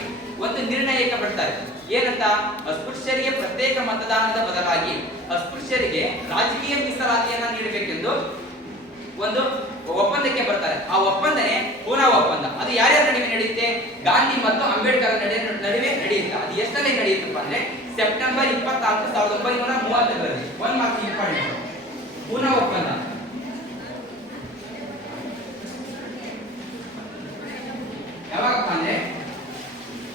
ಒಂದು ನಿರ್ಣಯಕ್ಕೆ ಬರ್ತಾರೆ. ಏನಂತ, ಅಸ್ಪೃಶ್ಯರಿಗೆ ಪ್ರತ್ಯೇಕ ಮತದಾನದ ಬದಲಾಗಿ ಅಸ್ಪೃಶ್ಯರಿಗೆ ರಾಜಕೀಯ ಮೀಸಲಾತಿಯನ್ನ ನೀಡಬೇಕೆಂದು ಒಂದು ಒಪ್ಪಂದಕ್ಕೆ ಬರ್ತಾರೆ. ಆ ಒಪ್ಪಂದನೆ ಪೂನಾ ಒಪ್ಪಂದ. ಅದು ಯಾರ್ಯಾರ ನಡುವೆ ನಡೆಯುತ್ತೆ? ಗಾಂಧಿ ಮತ್ತು ಅಂಬೇಡ್ಕರ್ ನಡುವೆ ನಡೆಯುತ್ತೆ. ಅದು ಎಷ್ಟರಲ್ಲಿ ನಡೆಯುತ್ತಪ್ಪ ಅಂದ್ರೆ ಸೆಪ್ಟೆಂಬರ್ 24, 1930ರಲ್ಲಿ. ಒಂದು ಮಾತು ಇಂಪಾರ್ಟೆಂಟ್, ಪೂನಾ ಒಪ್ಪಂದ ಯಾವಾಗಪ್ಪ ಅಂದ್ರೆ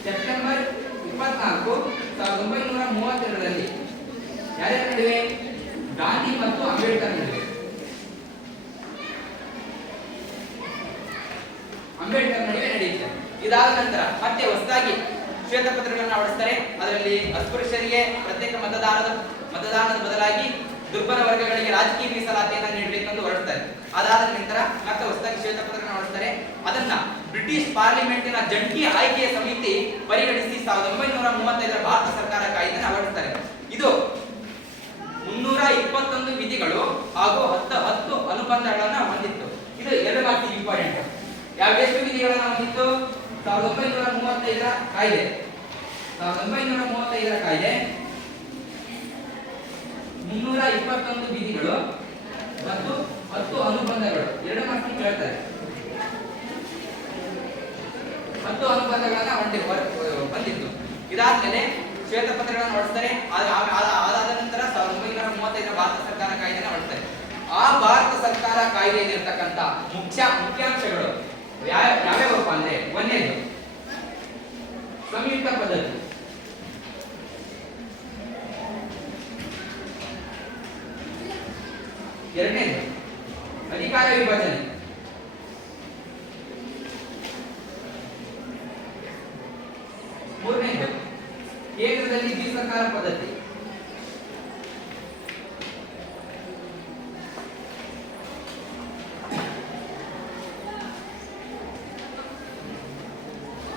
ಸೆಪ್ಟೆಂಬರ್ 24, 1932ರಲ್ಲಿ. ಯಾರ್ಯಾರ ನಡುವೆ? ಗಾಂಧಿ ಮತ್ತು ಅಂಬೇಡ್ಕರ್ ನಡುವೆ. ನಡೆಯುತ್ತೆ. ಇದಾದ ನಂತರ ಮತ್ತೆ ಹೊಸದಾಗಿ ಶ್ವೇತಪತ್ರಗಳನ್ನ ಹೊರಡಿಸ್ತಾರೆ. ಅದರಲ್ಲಿ ಅಸ್ಪೃಶ್ಯರಿಗೆ ಪ್ರತ್ಯೇಕ ಮತದಾನದ ಬದಲಾಗಿ ದುರ್ಬಲ ವರ್ಗಗಳಿಗೆ ರಾಜಕೀಯ ಮೀಸಲಾತಿಯನ್ನ ನೀಡಬೇಕೆಂದು ಹೊರಡ್ತಾರೆ. ಅದಾದ ನಂತರ ಮತ್ತೆ ಹೊಸದಾಗಿ ಶ್ವೇತಪತ್ರಗಳನ್ನ ಹೊರಡಿಸ್ತಾರೆ. ಅದನ್ನ ಬ್ರಿಟಿಷ್ ಪಾರ್ಲಿಮೆಂಟಿನ ಜಂಟಿ ಆಯ್ಕೆಯ ಸಮಿತಿ ಪರಿಗಣಿಸಿ 1935ರ ಭಾರತ ಸರ್ಕಾರ ಕಾಯ್ದೆಯನ್ನು ಹೊರಡಿಸ್ತಾರೆ. ಇದು 321 ವಿಧಿಗಳು ಹಾಗೂ 10 ಅನುಬಂಧಗಳನ್ನ ಹೊಂದಿತ್ತು. ಇದು ಎರಡು ಮಾತು ಇಂಪಾರ್ಟೆಂಟ್. ಎಷ್ಟು ವಿಧಿಗಳನ್ನ ಹೊಂದಿತ್ತು? 1935ರ ಕಾಯ್ದೆ 321 ವಿಧಿಗಳು ಮತ್ತು 10 ಅನುಬಂಧಗಳು. ಎರಡು ಮಾರ್ಕ್ಸ್ ಕೇಳ್ತಾರೆ. 10 ಅನುಬಂಧಗಳನ್ನ ಬಂದಿತ್ತು. ಇದಾದ್ಮೇಲೆ ಶ್ವೇತಪತ್ರಗಳನ್ನು ಹೊರಡಿಸ್ತಾರೆ. ಅದಾದ ನಂತರ 1935ರ ಭಾರತ ಸರ್ಕಾರ ಕಾಯ್ದೆನ ಹೊರಡಿಸ್ತಾರೆ. ಆ ಭಾರತ ಸರ್ಕಾರ ಕಾಯ್ದೆಯಲ್ಲಿರ್ತಕ್ಕಂಥ ಮುಖ್ಯಾಂಶಗಳು ಯಾವ್ಯಾವಪ್ಪ ಅಂದ್ರೆ, ಒಂದನೇದು ಸಂಯುಕ್ತ ಪದ್ಧತಿ, ಎರಡನೇದು ಅಧಿಕಾರ ವಿಭಜನೆ, ಮೂರನೇದು ಕೇಂದ್ರದಲ್ಲಿ ದ್ವಿಸರ್ಕಾರ ಪದ್ಧತಿ,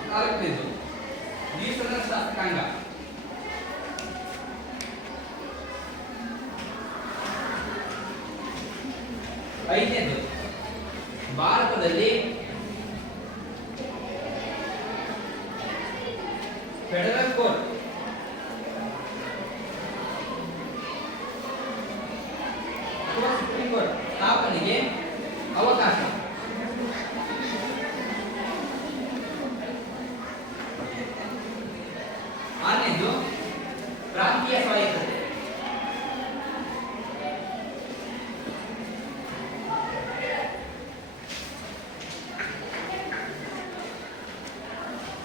ನಾಲ್ಕನೇದು ದ್ವಿಸದನ ಶಾಸಕಾಂಗ, ಐದನೇದು ಭಾರತದಲ್ಲಿ ಫೆಡರಲ್ ಕೋರ್ಟ್, ಸುಪ್ರೀಂ ಕೋರ್ಟ್ ಸ್ಥಾಪನೆಗೆ ಅವಕಾಶ. ಆರನೇದು ಪ್ರಾಂತೀಯ ಸ್ವಾಯತ್ತತೆ.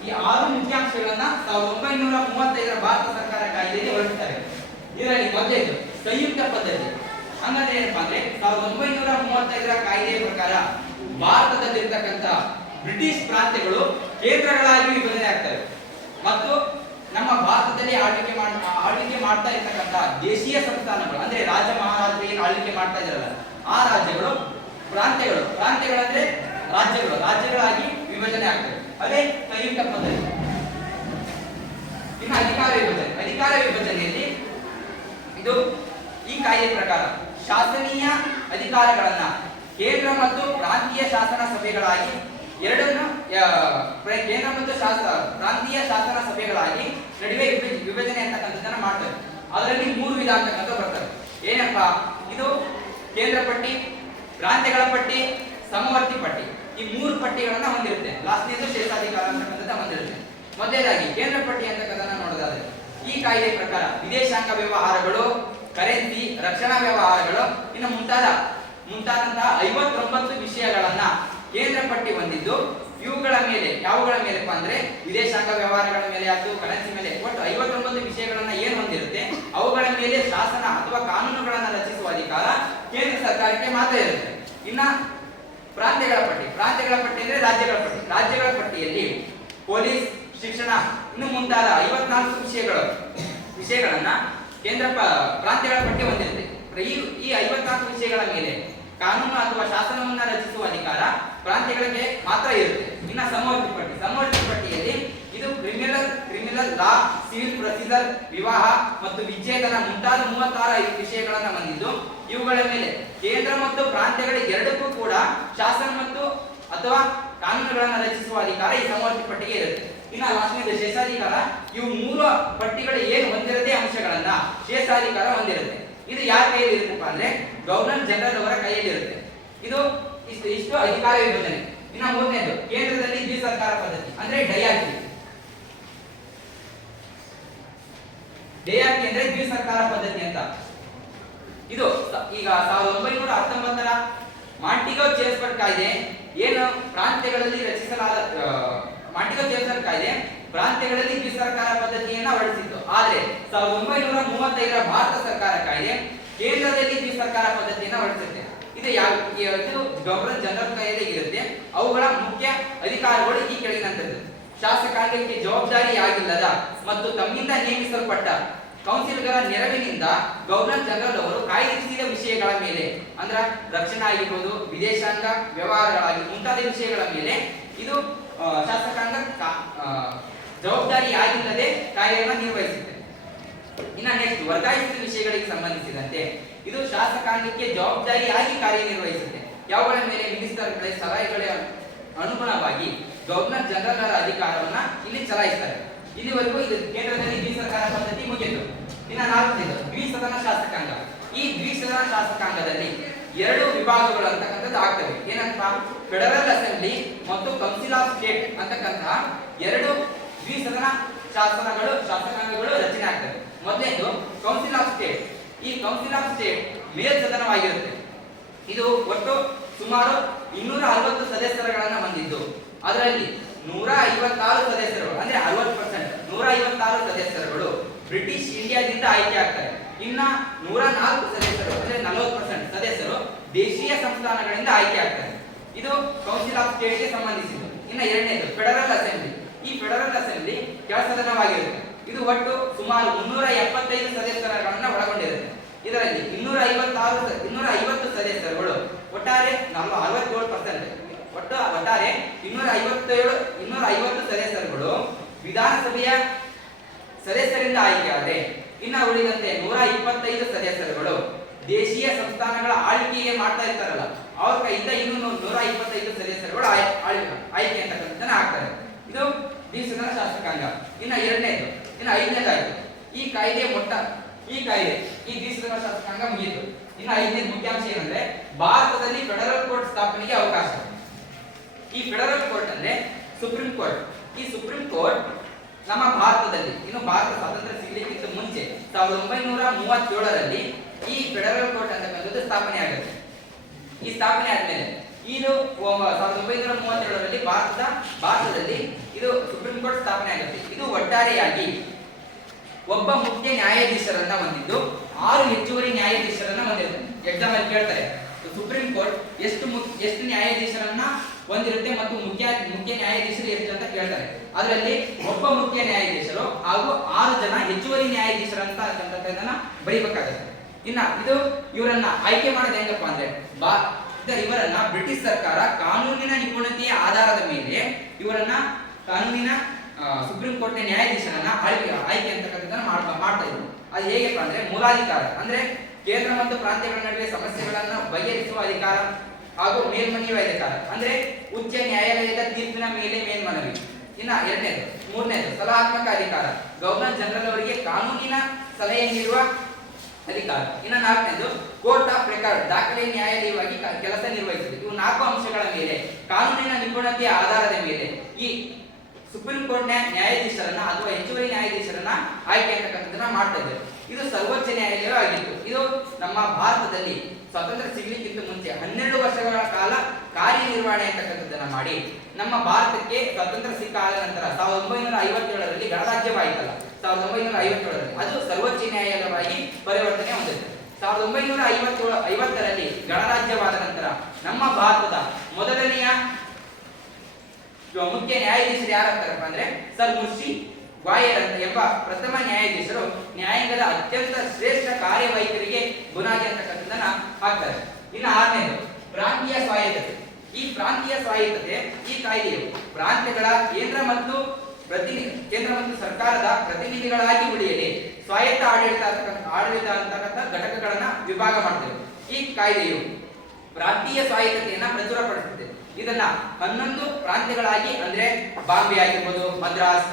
ಈ 6 ಮುಖ್ಯಾಂಶಗಳನ್ನ 1935ರ ಭಾರತ ಸರ್ಕಾರ ಕಾಯ್ದೆಯಲ್ಲಿ ಹೊರಡಿಸ್ತಾರೆ. ಇದರಲ್ಲಿ ಮೊದಲನೇದು ಸಂಯುಕ್ತ ಪದ್ಧತಿ. ಹಂಗಂದ್ರೆ ಏನಪ್ಪಾ ಅಂದ್ರೆ 1935ರ ಕಾಯ್ದೆಯ ಪ್ರಕಾರ ಭಾರತದಲ್ಲಿರ್ತಕ್ಕಂಥ ಬ್ರಿಟಿಷ್ ಪ್ರಾಂತ್ಯಗಳು ಕೇಂದ್ರಗಳಾಗಿ ವಿಭಜನೆ ಆಗ್ತವೆ ಮತ್ತು ನಮ್ಮ ಭಾರತದಲ್ಲಿ ಆಳ್ವಿಕೆ ಮಾಡ್ತಾ ಇರ್ತಕ್ಕಂಥ ದೇಶೀಯ ಸಂಸ್ಥಾನಗಳು ಅಂದ್ರೆ ರಾಜ ಮಹಾರಾಜರು ಏನು ಆಳ್ವಿಕೆ ಮಾಡ್ತಾ ಇದ್ದಾರಲ್ಲ ಆ ರಾಜ್ಯಗಳು ಪ್ರಾಂತ್ಯಗಳಂದ್ರೆ ರಾಜ್ಯಗಳಾಗಿ ವಿಭಜನೆ ಆಗ್ತವೆ. ಅದೇ ಸಂಯುಕ್ತ ಪದ್ಧತಿ. ಇನ್ನು ಅಧಿಕಾರ ವಿಭಜನೆಯಲ್ಲಿ ಇದು ಈ ಕಾಯ್ದೆ ಪ್ರಕಾರ ಶಾಸನೀಯ ಅಧಿಕಾರಗಳನ್ನ ಕೇಂದ್ರ ಮತ್ತು ಪ್ರಾಂತೀಯ ಶಾಸನ ಸಭೆಗಳಾಗಿ ಎರಡನ್ನು ಕೇಂದ್ರ ಮತ್ತು ಪ್ರಾಂತೀಯ ಶಾಸನ ಸಭೆಗಳಾಗಿ ನಡುವೆ ವಿಭಜನೆ ಅಂತಕ್ಕಂಥದ್ದನ್ನ ಮಾಡ್ತಾರೆ. ಅದರಲ್ಲಿ 3 ವಿಧ ಅಂತಕ್ಕಂಥ ಬರ್ತವೆ. ಏನಪ್ಪಾ ಇದು? ಕೇಂದ್ರ ಪಟ್ಟಿ, ಪ್ರಾಂತ್ಯಗಳ ಪಟ್ಟಿ, ಸಮವರ್ತಿ ಪಟ್ಟಿ. ಈ 3 ಪಟ್ಟಿಗಳನ್ನ ಹೊಂದಿರುತ್ತೆ. ಲಾಸ್ಟ್ನೇದು ಶೇಷಾಧಿಕಾರ ಅಂತಕ್ಕಂಥದ್ದು ಹೊಂದಿರುತ್ತೆ. ಮೊದಲನೇದಾಗಿ ಕೇಂದ್ರ ಪಟ್ಟಿ ಅಂತಕ್ಕಂಥದ್ದನ್ನ ನೋಡೋದಾದ್ರೆ ಈ ಕಾಯ್ದೆ ಪ್ರಕಾರ ವಿದೇಶಾಂಗ ವ್ಯವಹಾರಗಳು, ಕರೆನ್ಸಿ, ರಕ್ಷಣಾ ವ್ಯವಹಾರಗಳು ಇನ್ನು ಮುಂತಾದಂತಹ 59 ವಿಷಯಗಳನ್ನ ಕೇಂದ್ರ ಪಟ್ಟಿ ಹೊಂದಿದ್ದು ಇವುಗಳ ಮೇಲೆ ಯಾವುಗಳ ಮೇಲೆಪ್ಪ ಅಂದ್ರೆ ವಿದೇಶಾಂಗ ವ್ಯವಹಾರಗಳ ಮೇಲೆ ಅಥವಾ ಕರೆನ್ಸಿ ಮೇಲೆ ಒಟ್ಟು 59 ವಿಷಯಗಳನ್ನ ಏನು ಹೊಂದಿರುತ್ತೆ ಅವುಗಳ ಮೇಲೆ ಶಾಸನ ಅಥವಾ ಕಾನೂನುಗಳನ್ನ ರಚಿಸುವ ಅಧಿಕಾರ ಕೇಂದ್ರ ಸರ್ಕಾರಕ್ಕೆ ಮಾತ್ರ ಇರುತ್ತೆ. ಇನ್ನ ಪ್ರಾಂತ್ಯಗಳ ಪಟ್ಟಿ ಅಂದ್ರೆ ರಾಜ್ಯಗಳ ಪಟ್ಟಿಯಲ್ಲಿ ಪೊಲೀಸ್, ಶಿಕ್ಷಣ ಇನ್ನು ಮುಂತಾದ 54 ವಿಷಯಗಳನ್ನ ಪ್ರಾಂತ್ಯಗಳ ಪಟ್ಟಿ ಹೊಂದಿರುತ್ತೆ. ಈ 54 ವಿಷಯಗಳ ಮೇಲೆ ಕಾನೂನು ಅಥವಾ ಶಾಸನವನ್ನ ರಚಿಸುವ ಅಧಿಕಾರ ಪ್ರಾಂತ್ಯಗಳಿಗೆ ಮಾತ್ರ ಇರುತ್ತೆ. ಇನ್ನ ಸಮವರ್ತಿ ಪಟ್ಟಿಯಲ್ಲಿ ಇದು ಕ್ರಿಮಿನಲ್ ಲಾ, ಸಿವಿಲ್ ಪ್ರೊಸೀಜರ್, ವಿವಾಹ ಮತ್ತು ವಿಚ್ಛೇದನ ಮುಂತಾದ 36 ವಿಷಯಗಳನ್ನ ಹೊಂದಿದ್ದು ಇವುಗಳ ಮೇಲೆ ಕೇಂದ್ರ ಮತ್ತು ಪ್ರಾಂತ್ಯಗಳಿಗೆರಡಕ್ಕೂ ಕೂಡ ಶಾಸನ ಮತ್ತು ಅಥವಾ ಕಾನೂನುಗಳನ್ನ ರಚಿಸುವ ಅಧಿಕಾರ ಈ ಸಮವರ್ತಿ ಪಟ್ಟಿಗೆ ಇರುತ್ತೆ. ಇನ್ನ ಲಾಸ್ಟ್ನೇದು ಶೇಷಾಧಿಕಾರ. ಇವು 3 ಪಟ್ಟಿಗಳು ಏನು ಹೊಂದಿರದೇ ಅಂಶಗಳನ್ನ ಶೇಷಾಧಿಕಾರ ಹೊಂದಿರುತ್ತೆ. ಇದು ಯಾರ ಕೈಯಲ್ಲಿ ಇರುತ್ತಪ್ಪ ಅಂದ್ರೆ ಗವರ್ನರ್ ಜನರಲ್ ಅವರ ಕೈಯಲ್ಲಿ ಇರುತ್ತೆ. ಇದು ಇಷ್ಟು ಅಧಿಕಾರ ವಿಭಜನೆ. ಇನ್ನ 3ನೇದು ಕೇಂದ್ರದಲ್ಲಿ ದ್ವಿಸರ್ಕಾರ ಪದ್ಧತಿ ಅಂದ್ರೆ ಡಯಾರ್ಕಿ ಅಂದ್ರೆ ದ್ವಿಸರ್ಕಾರ ಪದ್ಧತಿ ಅಂತ. ಇದು ಈಗ 1919ರ ಮಾಂಟಿಗೋ ಚೇಮ್ಸ್ಫರ್ಡ್ ಕಾಯ್ದೆ ಏನು ಪ್ರಾಂತ್ಯಗಳಲ್ಲಿ ರಚಿಸಲಾದ ಮಾಂಟಿಗೋ ಚೇಮ್ಸ್ಫರ್ಡ್ ಕಾಯ್ದೆ ಪ್ರಾಂತ್ಯಗಳಲ್ಲಿ ದ್ವಿಸರ್ಕಾರ ಪದ್ಧತಿಯನ್ನ ಹೊರಡಿಸಿತ್ತು. ಆದರೆ 1935ರ ಭಾರತ ಸರ್ಕಾರ ಕಾಯ್ದೆ ಕೇಂದ್ರದಲ್ಲಿ ದ್ವಿಸರ್ಕಾರ ಪದ್ಧತಿಯನ್ನ ಹೊರಡಿಸುತ್ತೆ. ಇದು ಗವರ್ನರ್ ಜನರಲ್ ಕೈಯಲ್ಲಿ ಇರುತ್ತೆ. ಅವುಗಳ ಮುಖ್ಯ ಅಧಿಕಾರಗಳು ಈ ಕೆಳಗಿನಂತದ್ದು: ಶಾಸಕಾಂಗಕ್ಕೆ ಜವಾಬ್ದಾರಿಯಾಗಿಲ್ಲದ ಮತ್ತು ತಮ್ಮಿಂದ ನೇಮಿಸಲ್ಪಟ್ಟ ಕೌನ್ಸಿಲ್ಗಳ ನೆರವಿನಿಂದ ಗವರ್ನರ್ ಜನರಲ್ ಅವರು ಕಾಯ್ದಿರಿಸಿದ ವಿಷಯಗಳ ಮೇಲೆ ಅಂದ್ರೆ ರಕ್ಷಣಾ ಆಗಿರ್ಬೋದು, ವಿದೇಶಾಂಗ ವ್ಯವಹಾರಗಳಾಗಿ ಮುಂತಾದ ವಿಷಯಗಳ ಮೇಲೆ ಇದು ಶಾಸಕಾಂಗ ಜವಾಬ್ದಾರಿಯಾಗಿಲ್ಲದೆ ಕಾರ್ಯವನ್ನು ನಿರ್ವಹಿಸುತ್ತೆ. ಇನ್ನ ನೆಕ್ಸ್ಟ್ ವರ್ಗಾಯಿಸಿದ ವಿಷಯಗಳಿಗೆ ಸಂಬಂಧಿಸಿದಂತೆ ಇದು ಶಾಸಕಾಂಗಕ್ಕೆ ಜವಾಬ್ದಾರಿಯಾಗಿ ಕಾರ್ಯನಿರ್ವಹಿಸುತ್ತೆ. ಯಾವುಗಳ ಮೇಲೆ ಮಿನಿಸ್ಟರ್ಗಳ ಸಲಹೆಗಳ ಅನುಗುಣವಾಗಿ ಗವರ್ನರ್ ಜನರಲ್ ಅಧಿಕಾರವನ್ನ ಇಲ್ಲಿ ಚಲಾಯಿಸ್ತಾರೆ. ಇಲ್ಲಿವರೆಗೂ ಇದು ಕೇಂದ್ರದಲ್ಲಿ ದ್ವಿಸರ್ಕಾರ ಪದ್ಧತಿ ಮುಗಿಯಿತು. ಇನ್ನ 4ನೇದು ದ್ವಿಸದನ ಶಾಸಕಾಂಗ. ಈ ದ್ವಿಸದನ ಶಾಸಕಾಂಗದಲ್ಲಿ 2 ವಿಭಾಗಗಳು ಅಂತಕ್ಕಂಥದ್ದು ಆಗ್ತವೆ. ಏನಂತ ಫೆಡರಲ್ ಅಸೆಂಬ್ಲಿ ಮತ್ತು ಕೌನ್ಸಿಲ್ ಆಫ್ ಸ್ಟೇಟ್ ಅಂತಕ್ಕಂತಹ 2 ದ್ವಿಸದನ ಶಾಸಕಾಂಗಗಳು ರಚನೆ ಆಗ್ತವೆ. ಮೊದಲನೇದು ಕೌನ್ಸಿಲ್ ಆಫ್ ಸ್ಟೇಟ್. ಈ ಕೌನ್ಸಿಲ್ ಆಫ್ ಸ್ಟೇಟ್ ಮೇಲ್ಸದನವಾಗಿರುತ್ತೆ. ಇದು ಒಟ್ಟು ಸುಮಾರು 260 ಸದಸ್ಯರುಗಳನ್ನ ಹೊಂದಿದ್ದು ಅದರಲ್ಲಿ 156 ಸದಸ್ಯರು ಅಂದ್ರೆ 60% 156 ಸದಸ್ಯರುಗಳು ಬ್ರಿಟಿಷ್ ಇಂಡಿಯಾದಿಂದ ಆಯ್ಕೆ ಆಗ್ತಾರೆ. ಇನ್ನ 104 ಸದಸ್ಯರು ಅಂದ್ರೆ 40% ಸದಸ್ಯರು ದೇಶೀಯ ಸಂಸ್ಥಾನಗಳಿಂದ ಆಯ್ಕೆ ಆಗ್ತಾರೆ. ಇದು ಕೌನ್ಸಿಲ್ ಆಫ್ ಸ್ಟೇಟ್ ಗೆ ಸಂಬಂಧಿಸಿದ್ದು. ಇನ್ನ 2ನೇದು ಫೆಡರಲ್ ಅಸೆಂಬ್ಲಿ. ಈ ಫೆಡರಲ್ ಅಸೆಂಬ್ಲಿ ಕೆಳಸದನವಾಗಿರುತ್ತೆ. ಇದು ಒಟ್ಟು ಸುಮಾರು 375 ಸದಸ್ಯರುಗಳನ್ನ ಒಳಗೊಂಡಿರುತ್ತೆ. ಇದರಲ್ಲಿ 250 ಸದಸ್ಯರುಗಳು ಒಟ್ಟಾರೆ 67%. ಒಟ್ಟಾರೆ 250 ಸದಸ್ಯರುಗಳು ವಿಧಾನಸಭೆಯ ಸದಸ್ಯರಿಂದ ಆಯ್ಕೆಯಾದರೆ ಇನ್ನ ಉಳಿದಂತೆ 125 ಸದಸ್ಯರುಗಳು ದೇಶೀಯ ಸಂಸ್ಥಾನಗಳ ಆಳ್ವಿಕೆಗೆ ಮಾಡ್ತಾ ಇರ್ತಾರಲ್ಲ ಅವ್ರ ಕೈಯಿಂದ ಇನ್ನು 125 ಸದಸ್ಯರುಗಳು ಆಯ್ಕೆ ಅಂತಕ್ಕಂಥದ್ದನ್ನ ಆಗ್ತಾರೆ. ಇದು ದ್ವಿಸದನ ಶಾಸಕಾಂಗ. ಇನ್ನ 2ನೇದು. ಇನ್ನು 5ನೇದಾಯ್ತು ಈ ದ್ವಿಸದನ ಶಾಸಕಾಂಗ ಮುಗಿಯಿತು. ಇನ್ನು 5ನೇದು ಮುಖ್ಯಾಂಶ ಏನಂದ್ರೆ ಭಾರತದಲ್ಲಿ ಫೆಡರಲ್ ಕೋರ್ಟ್ ಸ್ಥಾಪನೆಗೆ ಅವಕಾಶ. ಈ ಫೆಡರಲ್ ಕೋರ್ಟ್ ಅಂದ್ರೆ ಸುಪ್ರೀಂ ಕೋರ್ಟ್. ಈ ಸುಪ್ರೀಂ ಕೋರ್ಟ್ ನಮ್ಮ ಭಾರತದಲ್ಲಿ ಇನ್ನು ಭಾರತ ಸ್ವಾತಂತ್ರ್ಯ ಸಿಗಲಿಕ್ಕಿಂತ ಮುಂಚೆ 1937ರಲ್ಲಿ ಈ ಫೆಡರಲ್ ಕೋರ್ಟ್ ಅಂತಕ್ಕಂಥದ್ದು ಸ್ಥಾಪನೆ ಆಗುತ್ತೆ. ಈ ಸ್ಥಾಪನೆ ಆದ್ಮೇಲೆ ಇದು 1937ರಲ್ಲಿ ಭಾರತದಲ್ಲಿ ಇದು ಸುಪ್ರೀಂ ಕೋರ್ಟ್ ಸ್ಥಾಪನೆ ಆಗುತ್ತೆ. ಇದು ಒಟ್ಟಾರೆಯಾಗಿ ಒಬ್ಬ ಮುಖ್ಯ ನ್ಯಾಯಾಧೀಶರನ್ನ ಹೊಂದಿದ್ದು 6 ಹೆಚ್ಚುವರಿ ನ್ಯಾಯಾಧೀಶರನ್ನ ಹೊಂದಿರುತ್ತೆ. ಎಕ್ಸಾಮ್ ಅಲ್ಲಿ ಕೇಳ್ತಾರೆ ಸುಪ್ರೀಂ ಕೋರ್ಟ್ ಎಷ್ಟು ನ್ಯಾಯಾಧೀಶರನ್ನ ಹೊಂದಿರುತ್ತೆ ಮತ್ತು ಮುಖ್ಯ ನ್ಯಾಯಾಧೀಶರು ಎಷ್ಟು ಅಂತ ಕೇಳ್ತಾರೆ. ಅದರಲ್ಲಿ ಒಬ್ಬ ಮುಖ್ಯ ನ್ಯಾಯಾಧೀಶರು ಹಾಗೂ 6 ಜನ ಹೆಚ್ಚುವರಿ ನ್ಯಾಯಾಧೀಶರಂತ ಬರೀಬೇಕಾಗುತ್ತೆ. ಇನ್ನ ಇದು ಇವರನ್ನ ಆಯ್ಕೆ ಮಾಡೋದು ಹೆಂಗಪ್ಪ ಅಂದ್ರೆ ಇವರನ್ನ ಬ್ರಿಟಿಷ್ ಸರ್ಕಾರ ಕಾನೂನಿನ ನಿಪುಣತೆಯ ಆಧಾರದ ಮೇಲೆ ಇವರನ್ನ ಸುಪ್ರೀಂ ಕೋರ್ಟ್ ನ್ಯಾಯಾಧೀಶರನ್ನ ಆಯ್ಕೆ ಅಂತಕ್ಕಂಥದ್ದನ್ನ ಮಾಡ್ತಾ ಇದ್ರು. ಅದು ಹೇಗಪ್ಪ ಅಂದ್ರೆ ಮೂಲಾಧಿಕಾರ ಅಂದ್ರೆ ಕೇಂದ್ರ ಮತ್ತು ಪ್ರಾಂತ್ಯಗಳ ನಡುವೆ ಸಮಸ್ಯೆಗಳನ್ನ ಬಗೆಹರಿಸುವ ಅಧಿಕಾರ ಹಾಗೂ ಮೇಲ್ಮನವಿ ಅಧಿಕಾರ ಅಂದ್ರೆ ಉಚ್ಚ ನ್ಯಾಯಾಲಯದ ತೀರ್ಪಿನ ಮೇಲೆ ಮೇಲ್ಮನವಿ. ಇನ್ನ 2ನೇದು. 3ನೇದು ಸಲಹಾತ್ಮಕ ಅಧಿಕಾರ. ಗವರ್ನರ್ ಜನರಲ್ ಅವರಿಗೆ ಕಾನೂನಿನ ಸಲಹೆ ನೀಡುವ ಅಧಿಕಾರ. ಇನ್ನ 4ನೇದು ಕೋರ್ಟ್ ಆಫ್ ರೆಕಾರ್ಡ್ ದಾಖಲೆ ನ್ಯಾಯಾಲಯವಾಗಿ ಕೆಲಸ ನಿರ್ವಹಿಸುತ್ತದೆ. ಇವು 4 ಅಂಶಗಳ ಮೇಲೆ ಕಾನೂನಿನ ನಿಪುಣತೆಯ ಆಧಾರದ ಮೇಲೆ ಈ ಸುಪ್ರೀಂ ಕೋರ್ಟ್ ನ್ಯಾಯಾಧೀಶರನ್ನ ಅಥವಾ ಹೆಚ್ಚುವರಿ ನ್ಯಾಯಾಧೀಶರನ್ನ ಆಯ್ಕೆ ಅಂತಕ್ಕಂಥದ್ದನ್ನ ಮಾಡ್ತಾ ಇದ್ದಾರೆ. ಇದು ಸರ್ವೋಚ್ಚ ನ್ಯಾಯಾಲಯ ಆಗಿತ್ತು. ಇದು ನಮ್ಮ ನಮ್ಮ ಭಾರತದಲ್ಲಿ ಸ್ವಾತಂತ್ರ್ಯ ಸಿಗಲಿಕ್ಕಿಂತ ಮುಂಚೆ 12 ವರ್ಷಗಳ ಕಾಲ ಕಾರ್ಯನಿರ್ವಹಣೆ ಅಂತಕ್ಕಂಥದ್ದನ್ನ ಮಾಡಿ ನಮ್ಮ ಭಾರತಕ್ಕೆ ಸ್ವಾತಂತ್ರ್ಯ ಸಿಕ್ಕಾದ ನಂತರ 1957ರಲ್ಲಿ ಗಣರಾಜ್ಯವಾಯಿತಲ್ಲ, 1957ರಲ್ಲಿ ಅದು ಸರ್ವೋಚ್ಚ ನ್ಯಾಯಾಲಯವಾಗಿ ಪರಿವರ್ತನೆ ಹೊಂದಿದೆ. 1950ರಲ್ಲಿ ಗಣರಾಜ್ಯವಾದ ನಂತರ ನಮ್ಮ ಭಾರತದ ಮೊದಲನೆಯ ಮುಖ್ಯ ನ್ಯಾಯಾಧೀಶರು ಯಾರಾಗ್ತಾರಪ್ಪ ಅಂದ್ರೆ ಸರ್ ಮುನ್ಷಿ ಗ್ವಾಯರ್ ಅಂತ ಎಂಬ ಪ್ರಥಮ ನ್ಯಾಯಾಧೀಶರು ನ್ಯಾಯಾಂಗದ ಅತ್ಯಂತ ಶ್ರೇಷ್ಠ ಕಾರ್ಯವೈಖರಿಗೆ ಬುನಾದಿ ಅಂತಕ್ಕಂಥದ್ದನ್ನ ಹಾಕ್ತಾರೆ. ಇನ್ನು 6ನೇದು ಪ್ರಾಂತೀಯ ಸ್ವಾಯತ್ತತೆ. ಈ ಪ್ರಾಂತೀಯ ಸ್ವಾಯತ್ತತೆ ಈ ಕಾಯ್ದೆಯು ಪ್ರಾಂತ್ಯಗಳ ಕೇಂದ್ರ ಮತ್ತು ಸರ್ಕಾರದ ಪ್ರತಿನಿಧಿಗಳಾಗಿ ಉಳಿಯಲಿ ಸ್ವಾಯತ್ತ ಆಡಳಿತ ಅಂತಕ್ಕಂಥ ಘಟಕಗಳನ್ನ ವಿಭಾಗ ಮಾಡ್ತದೆ. ಈ ಕಾಯ್ದೆಯು ಪ್ರಾಂತೀಯ ಸ್ವಾಯತ್ತತೆಯನ್ನ ಪ್ರಚುರಪಡಿಸುತ್ತದೆ. ಇದನ್ನ 11 ಪ್ರಾಂತ್ಯಗಳಾಗಿ ಅಂದ್ರೆ ಬಾಂಬೆ ಆಗಿರ್ಬೋದು, Madras,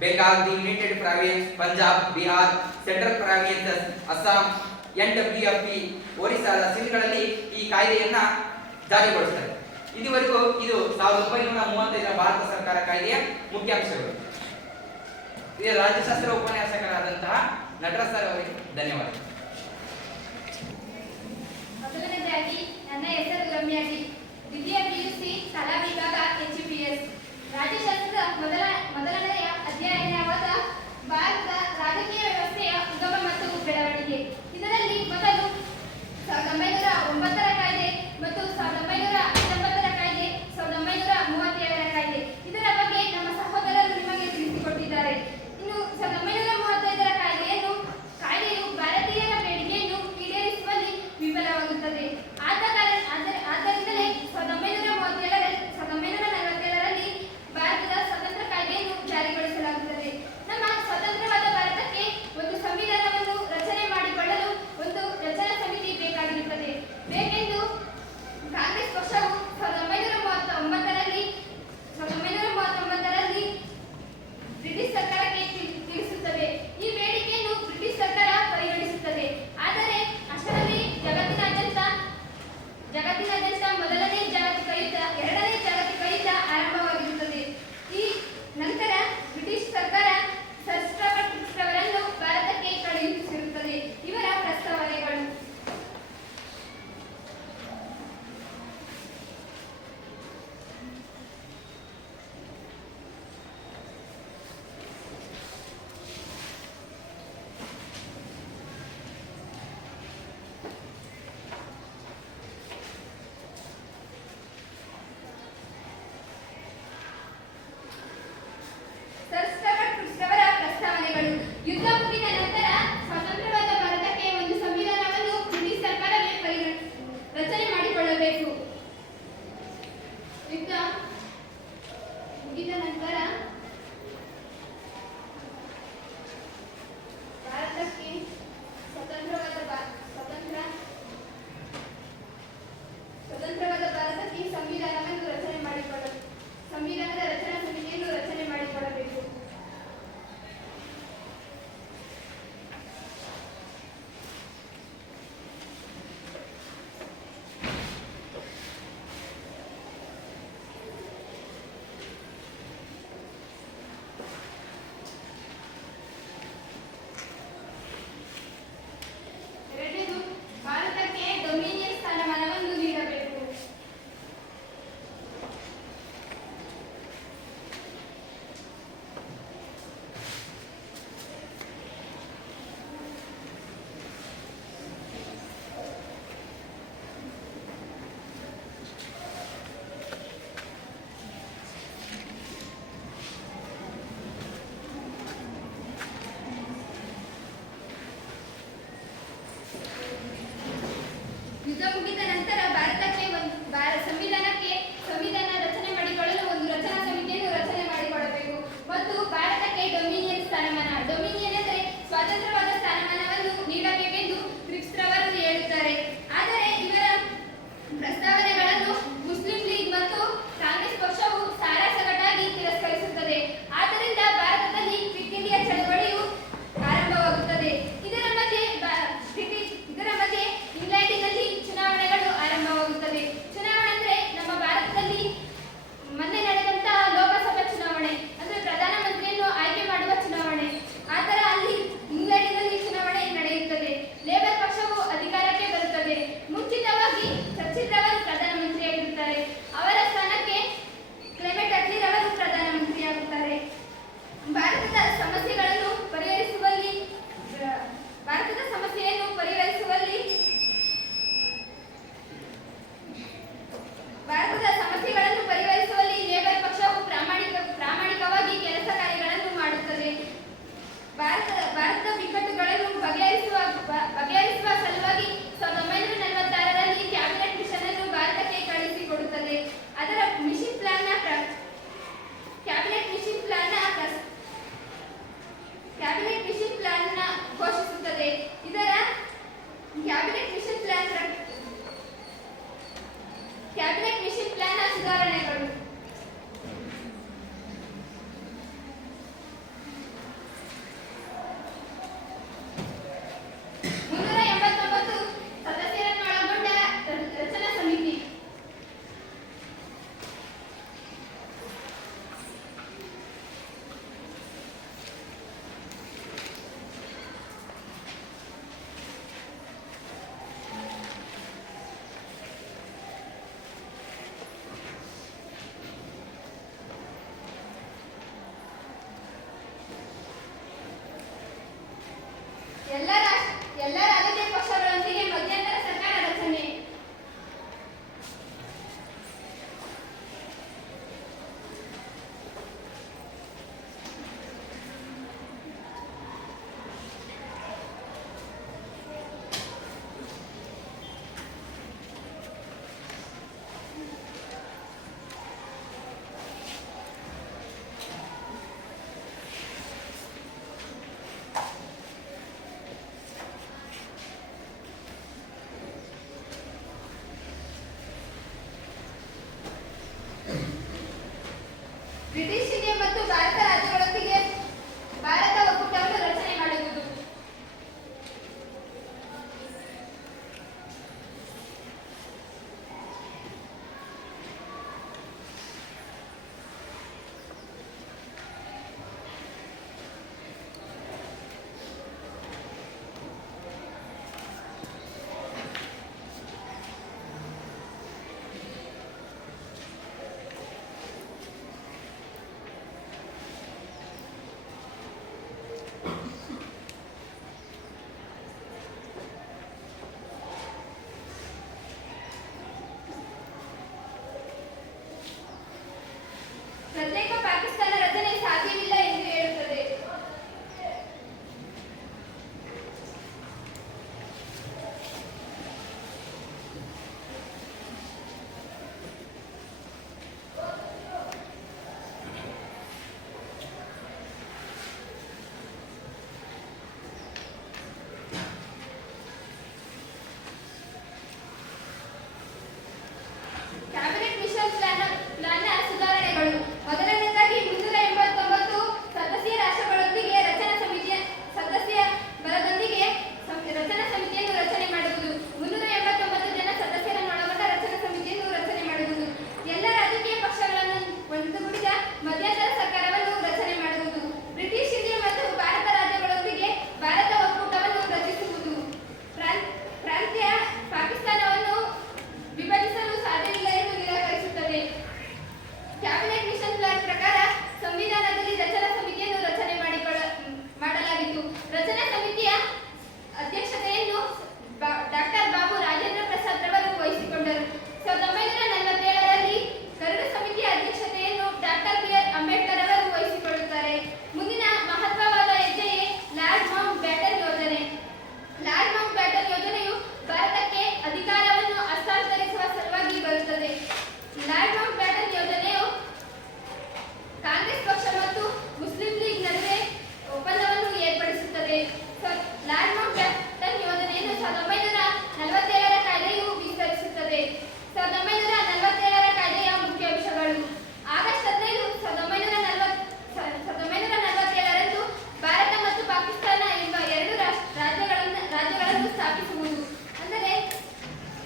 Bengal, the United province, Punjab, Bihar, central provinces, Assam, NWFP, ಒರಿಸ್ಸಾದ ಸಿಂಗ್ಗಳಲ್ಲಿ ಈ ಕಾಯ್ದೆಯನ್ನ ಜಾರಿಗೊಳಿಸ್ತಾರೆ. ಇದುವರೆಗೂ ಇದು 1935ರ ಭಾರತ ಸರ್ಕಾರ ಕಾಯ್ದೆಯ ಮುಖ್ಯಾಂಶಗಳು. ಇದು ರಾಜ್ಯಶಾಸ್ತ್ರ ಉಪನ್ಯಾಸಕರಾದಂತಹ ನಟರಾಜ್ ಸರ್ ಅವರಿಗೆ ಧನ್ಯವಾದಗಳು. ಮೊದಲನೇದಾಗಿ ನನ್ನ ಹೆಸರು ರಮ್ಯಾ ಡಿ, ದ್ವಿತೀಯ PUC ಕಲಾ ವಿಭಾಗ HPS. ರಾಜ್ಯಶಾಸ್ತ್ರದ ಮೊದಲನೆಯ ಅಧ್ಯಯನವಾದ ಭಾರತದ ರಾಜಕೀಯ ವ್ಯವಸ್ಥೆಯ ಉಗಮ ಮತ್ತು ಬೆಳವಣಿಗೆ. ಇದರಲ್ಲಿ ಮೊದಲು 1909ರ ಕಾಯ್ದೆ ಮತ್ತು 1919ರ ಕಾಯ್ದೆ, 1937ರ ಕಾಯ್ದೆ ಇದರ ಬಗ್ಗೆ ನಮ್ಮ ಸಹೋದರರು ನಿಮಗೆ ತಿಳಿಸಿಕೊಟ್ಟಿದ್ದಾರೆ. ಇನ್ನು 1935ರ ಕಾಯ್ದೆಯು ಭಾರತೀಯ ರಚಿಸುವುದು. ಅಂದರೆ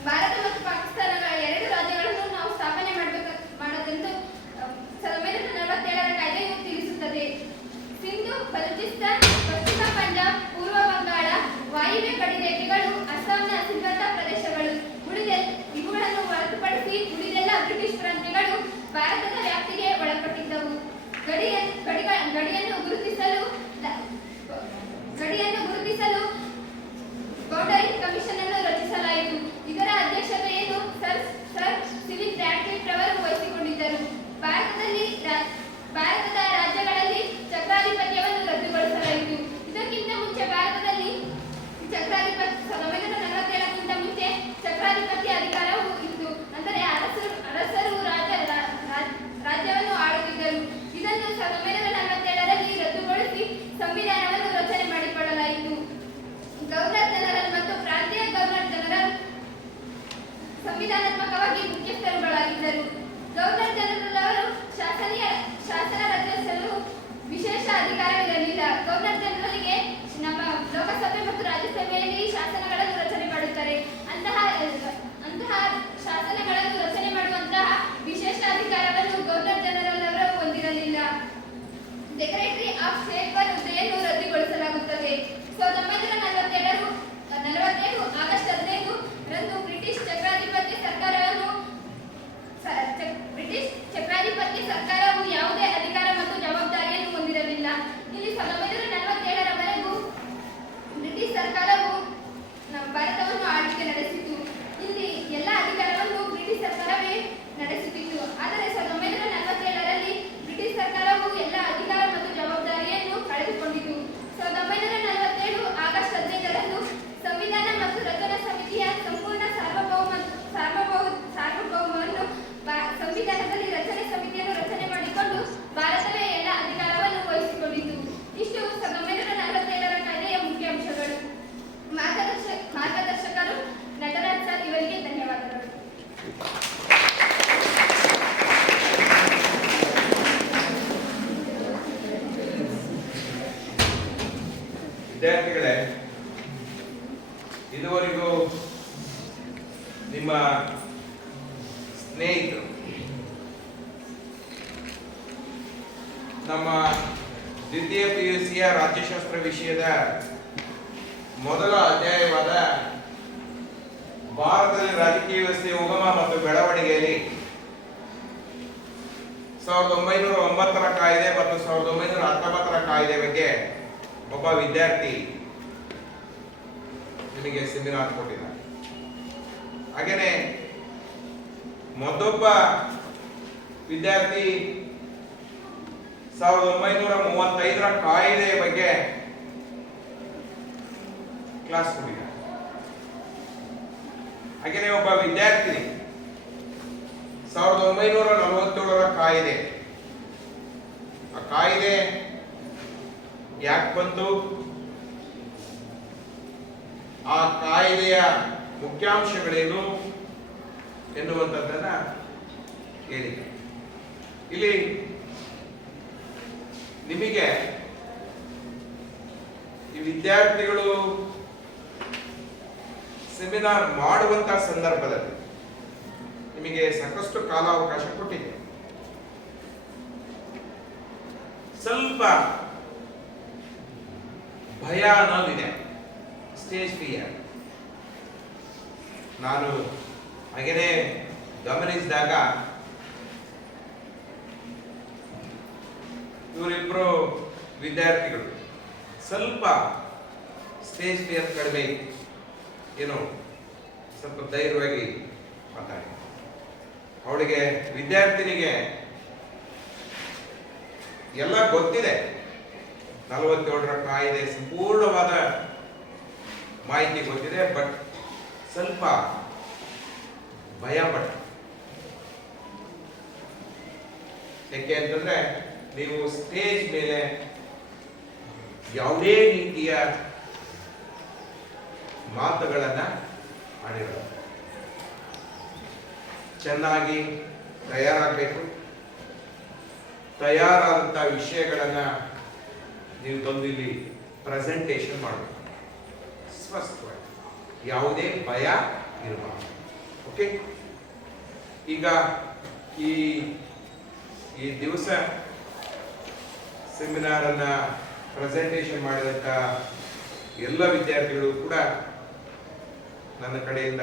ಭಾರತ ಮತ್ತು ಪಾಕಿಸ್ತಾನಗಳ ಎರಡು ರಾಜ್ಯಗಳನ್ನು ನಾವು ಸ್ಥಾಪನೆ ಮಾಡೋದೆಂದು 1947ರ ಕಾಯ್ದೆಯು ತಿಳಿಸುತ್ತದೆ. ಸಿಂಧು, ಬಲೂಚಿಸ್ತಾನ್, ಪಶ್ಚಿಮ ಪಂಜಾಬ್, ಪೂರ್ವ ಬಂಗಾಳ, ವಾಯುವ್ಯ ಗಡಿರೇಖೆಗಳು, ಅಸ್ಸಾಂನ ಸಿಲ್ವತ್ತ ಪ್ರದೇಶಗಳು ಇವುಗಳನ್ನು ಹೊರತುಪಡಿಸಿ ಉಳಿದೆಲ್ಲ ಬ್ರಿಟಿಷ್ ಪ್ರಾಂತ್ಯಗಳು ಭಾರತದ ವ್ಯಾಪ್ತಿಗೆ ಒಳಪಟ್ಟಿದ್ದವು. ಗಡಿಯನ್ನು ಗುರುತಿಸಲು ಬೌಂಡರಿ ಕಮಿಷನ್ ಅನ್ನು ರಚಿಸಲಾಯಿತು. ಇದರ ಅಧ್ಯಕ್ಷತೆಯನ್ನು ಸರ್ ಸಿವಿಲ್ ರಾಡ್ಕ್ಲಿಫ್ ರವರು ವಹಿಸಿಕೊಂಡಿದ್ದರು. ಭಾರತದ ರಾಜ್ಯಗಳಲ್ಲಿ ಚಕ್ರಾಧಿಪತ್ಯವನ್ನು ರದ್ದುಗೊಳಿಸಲಾಯಿತು. ಇದಕ್ಕಿಂತ ಮುಂಚೆ ಭಾರತದಲ್ಲಿ 1947ಕ್ಕಿಂತ ಮುಂಚೆ ಚಕ್ರಾಧಿಪತ್ಯ ಅಧಿಕಾರವು ಇತ್ತು. ಅಂದರೆ ಅರಸರು ರಾಜ್ಯವನ್ನು ಆಳುತ್ತಿದ್ದರು. ಇದನ್ನು 1947ರಲ್ಲಿ ರದ್ದುಗೊಳಿಸಿ ಸಂವಿಧಾನವನ್ನು ರಚನೆ ಮಾಡಿಕೊಳ್ಳಲಾಯಿತು. ಗವರ್ನರ್ ಜನರಲ್ ಮತ್ತು ಪ್ರಾಂತೀಯ ಗವರ್ನರ್ ಜನರಲ್ ಸಂವಿಧಾನಾತ್ಮಕವಾಗಿ ಮುಖ್ಯಸ್ಥರುಗಳಾಗಿದ್ದರು. ಗವರ್ನರ್ ಜನರಲ್ ಅವರು ಶಾಸನ ರಚಿಸಲು ವಿಶೇಷ ಅಧಿಕಾರವಿರಲಿಲ್ಲ. ಗವರ್ನರ್ ಜನರಲ್ಗೆ ನಮ್ಮ ಲೋಕಸಭೆ ಮತ್ತು ರಾಜ್ಯಸಭೆಯಲ್ಲಿ ಶಾಸನಗಳನ್ನು ರಚನೆ ಮಾಡುತ್ತಾರೆ. ಅಂತಹ ಶಾಸನಗಳನ್ನು ರಚನೆ ಮಾಡುವಂತಹ ವಿಶೇಷ ಅಧಿಕಾರವನ್ನು ಗವರ್ನರ್ ಜನರಲ್ ಅವರು ಹೊಂದಿರಲಿಲ್ಲ. ಸೆಕ್ರೆಟರಿ ಆಫ್ ಸ್ಟೇಟ್ ಹುದ್ದೆಯನ್ನು ರದ್ದುಗೊಳಿಸಲಾಗುತ್ತದೆ. 1947 ಆಗಸ್ಟ್ 15 ರಂದು ಬ್ರಿಟಿಷ್ ಚಕ್ರಾಧಿಪತ್ಯ ಸರ್ಕಾರವು ಯಾವುದೇ ಅಧಿಕಾರ ಮತ್ತು ಜವಾಬ್ದಾರಿಯನ್ನು ಹೊಂದಿರಲಿಲ್ಲ. ಇಲ್ಲಿ 1947ರವರೆಗೂ ಬ್ರಿಟಿಷ್ ಸರ್ಕಾರವು ಭಾರತವನ್ನು ಆಳ್ವಿಕೆ ನಡೆಸಿತು. ಇಲ್ಲಿ ಎಲ್ಲ ಅಧಿಕಾರವನ್ನು ಬ್ರಿಟಿಷ್ ಸರ್ಕಾರವೇ ನಡೆಸುತ್ತಿತ್ತು. ಆದರೆ 1947ರಲ್ಲಿ ಬ್ರಿಟಿಷ್ ಸರ್ಕಾರವು ಎಲ್ಲ ಅಧಿಕಾರ ಮತ್ತು ಜವಾಬ್ದಾರಿಯನ್ನು ಕಳೆದುಕೊಂಡಿತು. 1947 ಆಗಸ್ಟ್ 15ರಂದು ಸಂವಿಧಾನ ಮತ್ತು ರಚನಾ ಸಮಿತಿಯ ಸಂಪೂರ್ಣ ಸಾರ್ವಭೌಮವನ್ನು ಸಂವಿಧಾನದಲ್ಲಿ ರಚನೆ ಸಮಿತಿಯನ್ನು ರಚನೆ ಮಾಡಿಕೊಂಡು ಭಾರತವೇ ಎಲ್ಲ ಅಧಿಕಾರವನ್ನು ವಹಿಸಿಕೊಂಡಿತು. ಇಷ್ಟು 1947ರ ಕಾಯ್ದೆಯ ಮುಖ್ಯ ಅಂಶಗಳು. ಮಾರ್ಗದರ್ಶಕರು ನಟರಾಜ್ ಸರ್, ಇವರಿಗೆ ಧನ್ಯವಾದಗಳು. ವಿದ್ಯಾರ್ಥಿಗಳೇ, ಇದುವರೆಗೂ ನಿಮ್ಮ ಸ್ನೇಹಿತರು ನಮ್ಮ ದ್ವಿತೀಯ PUCಯ ರಾಜ್ಯಶಾಸ್ತ್ರ ವಿಷಯದ ಮೊದಲ ಅಧ್ಯಾಯವಾದ ಭಾರತದಲ್ಲಿ ರಾಜಕೀಯ ವ್ಯವಸ್ಥೆಯ ಉಗಮ ಮತ್ತು ಬೆಳವಣಿಗೆಯಲ್ಲಿ 1909ರ ಕಾಯ್ದೆ ಮತ್ತು 1919ರ ಕಾಯ್ದೆ ಬಗ್ಗೆ ಒಬ್ಬ ವಿದ್ಯಾರ್ಥಿ ನಿಮಗೆ ಸೆಮಿನಾರ್ ಕೊಟ್ಟಿದ್ದಾರೆ. ಹಾಗೇನೆ ಮತ್ತೊಬ್ಬ ವಿದ್ಯಾರ್ಥಿ 1935ರ ಕಾಯ್ದೆಯ ಬಗ್ಗೆ ಕ್ಲಾಸ್ ಕೊಟ್ಟಿದ್ದಾರೆ. ಹಾಗೇನೆ ಒಬ್ಬ ವಿದ್ಯಾರ್ಥಿ 1947ರ ಕಾಯ್ದೆ, ಆ ಕಾಯ್ದೆ ಯಾಕೆ ಬಂತು, ಆ ಕಾಯ್ದೆಯ ಮುಖ್ಯಾಂಶಗಳೇನು ಎನ್ನುವಂಥದ್ದನ್ನ ಹೇಳಿದೆ. ಇಲ್ಲಿ ನಿಮಗೆ ಈ ವಿದ್ಯಾರ್ಥಿಗಳು ಸೆಮಿನಾರ್ ಮಾಡುವಂತಹ ಸಂದರ್ಭದಲ್ಲಿ ನಿಮಗೆ ಸಾಕಷ್ಟು ಕಾಲಾವಕಾಶ ಕೊಟ್ಟಿದೆ. ಸ್ವಲ್ಪ ಭಯ ಅನ್ನೋದಿದೆ, ಸ್ಟೇಜ್ ಫಿಯರ್. ನಾನು ಹಾಗೇನೆ ಗಮನಿಸಿದಾಗ ಇವರಿಬ್ಬರು ವಿದ್ಯಾರ್ಥಿಗಳು ಸ್ವಲ್ಪ ಸ್ಟೇಜ್ ಫಿಯರ್ ಕಡಿಮೆ ಇತ್ತು, ಏನೋ ಸ್ವಲ್ಪ ಧೈರ್ಯವಾಗಿ ಮಾತಾಡಿ. ಅವಳಿಗೆ ವಿದ್ಯಾರ್ಥಿನಿಗೆ ಎಲ್ಲ ಗೊತ್ತಿದೆ, 47ರ ಕಾಯ್ದೆ ಸಂಪೂರ್ಣವಾದ ಮಾಹಿತಿ ಗೊತ್ತಿದೆ, ಬಟ್ ಸ್ವಲ್ಪ ಭಯ ಪಟ್ಟ. ಯಾಕೆ ಅಂತಂದ್ರೆ ನೀವು ಸ್ಟೇಜ್ ಮೇಲೆ ಯಾವುದೇ ರೀತಿಯ ಮಾತುಗಳನ್ನ ಆಡಿರೋದು, ಚೆನ್ನಾಗಿ ತಯಾರಾಗಬೇಕು. ತಯಾರಾದಂಥ ವಿಷಯಗಳನ್ನ ನೀವು ತಂದು ಇಲ್ಲಿ ಪ್ರೆಸೆಂಟೇಷನ್ ಮಾಡಬೇಕು ಸ್ಪಷ್ಟವಾಗಿ. ಯಾವುದೇ ಭಯ ಇರಬಾರ್ದು. ಓಕೆ, ಈಗ ಈ ಈ ದಿವಸ ಸೆಮಿನಾರನ್ನು ಪ್ರೆಸೆಂಟೇಷನ್ ಮಾಡಿದಂಥ ಎಲ್ಲ ವಿದ್ಯಾರ್ಥಿಗಳು ಕೂಡ ನನ್ನ ಕಡೆಯಿಂದ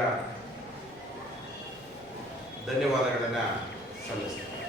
ಧನ್ಯವಾದಗಳನ್ನು ಸಲ್ಲಿಸ್ತೀನಿ.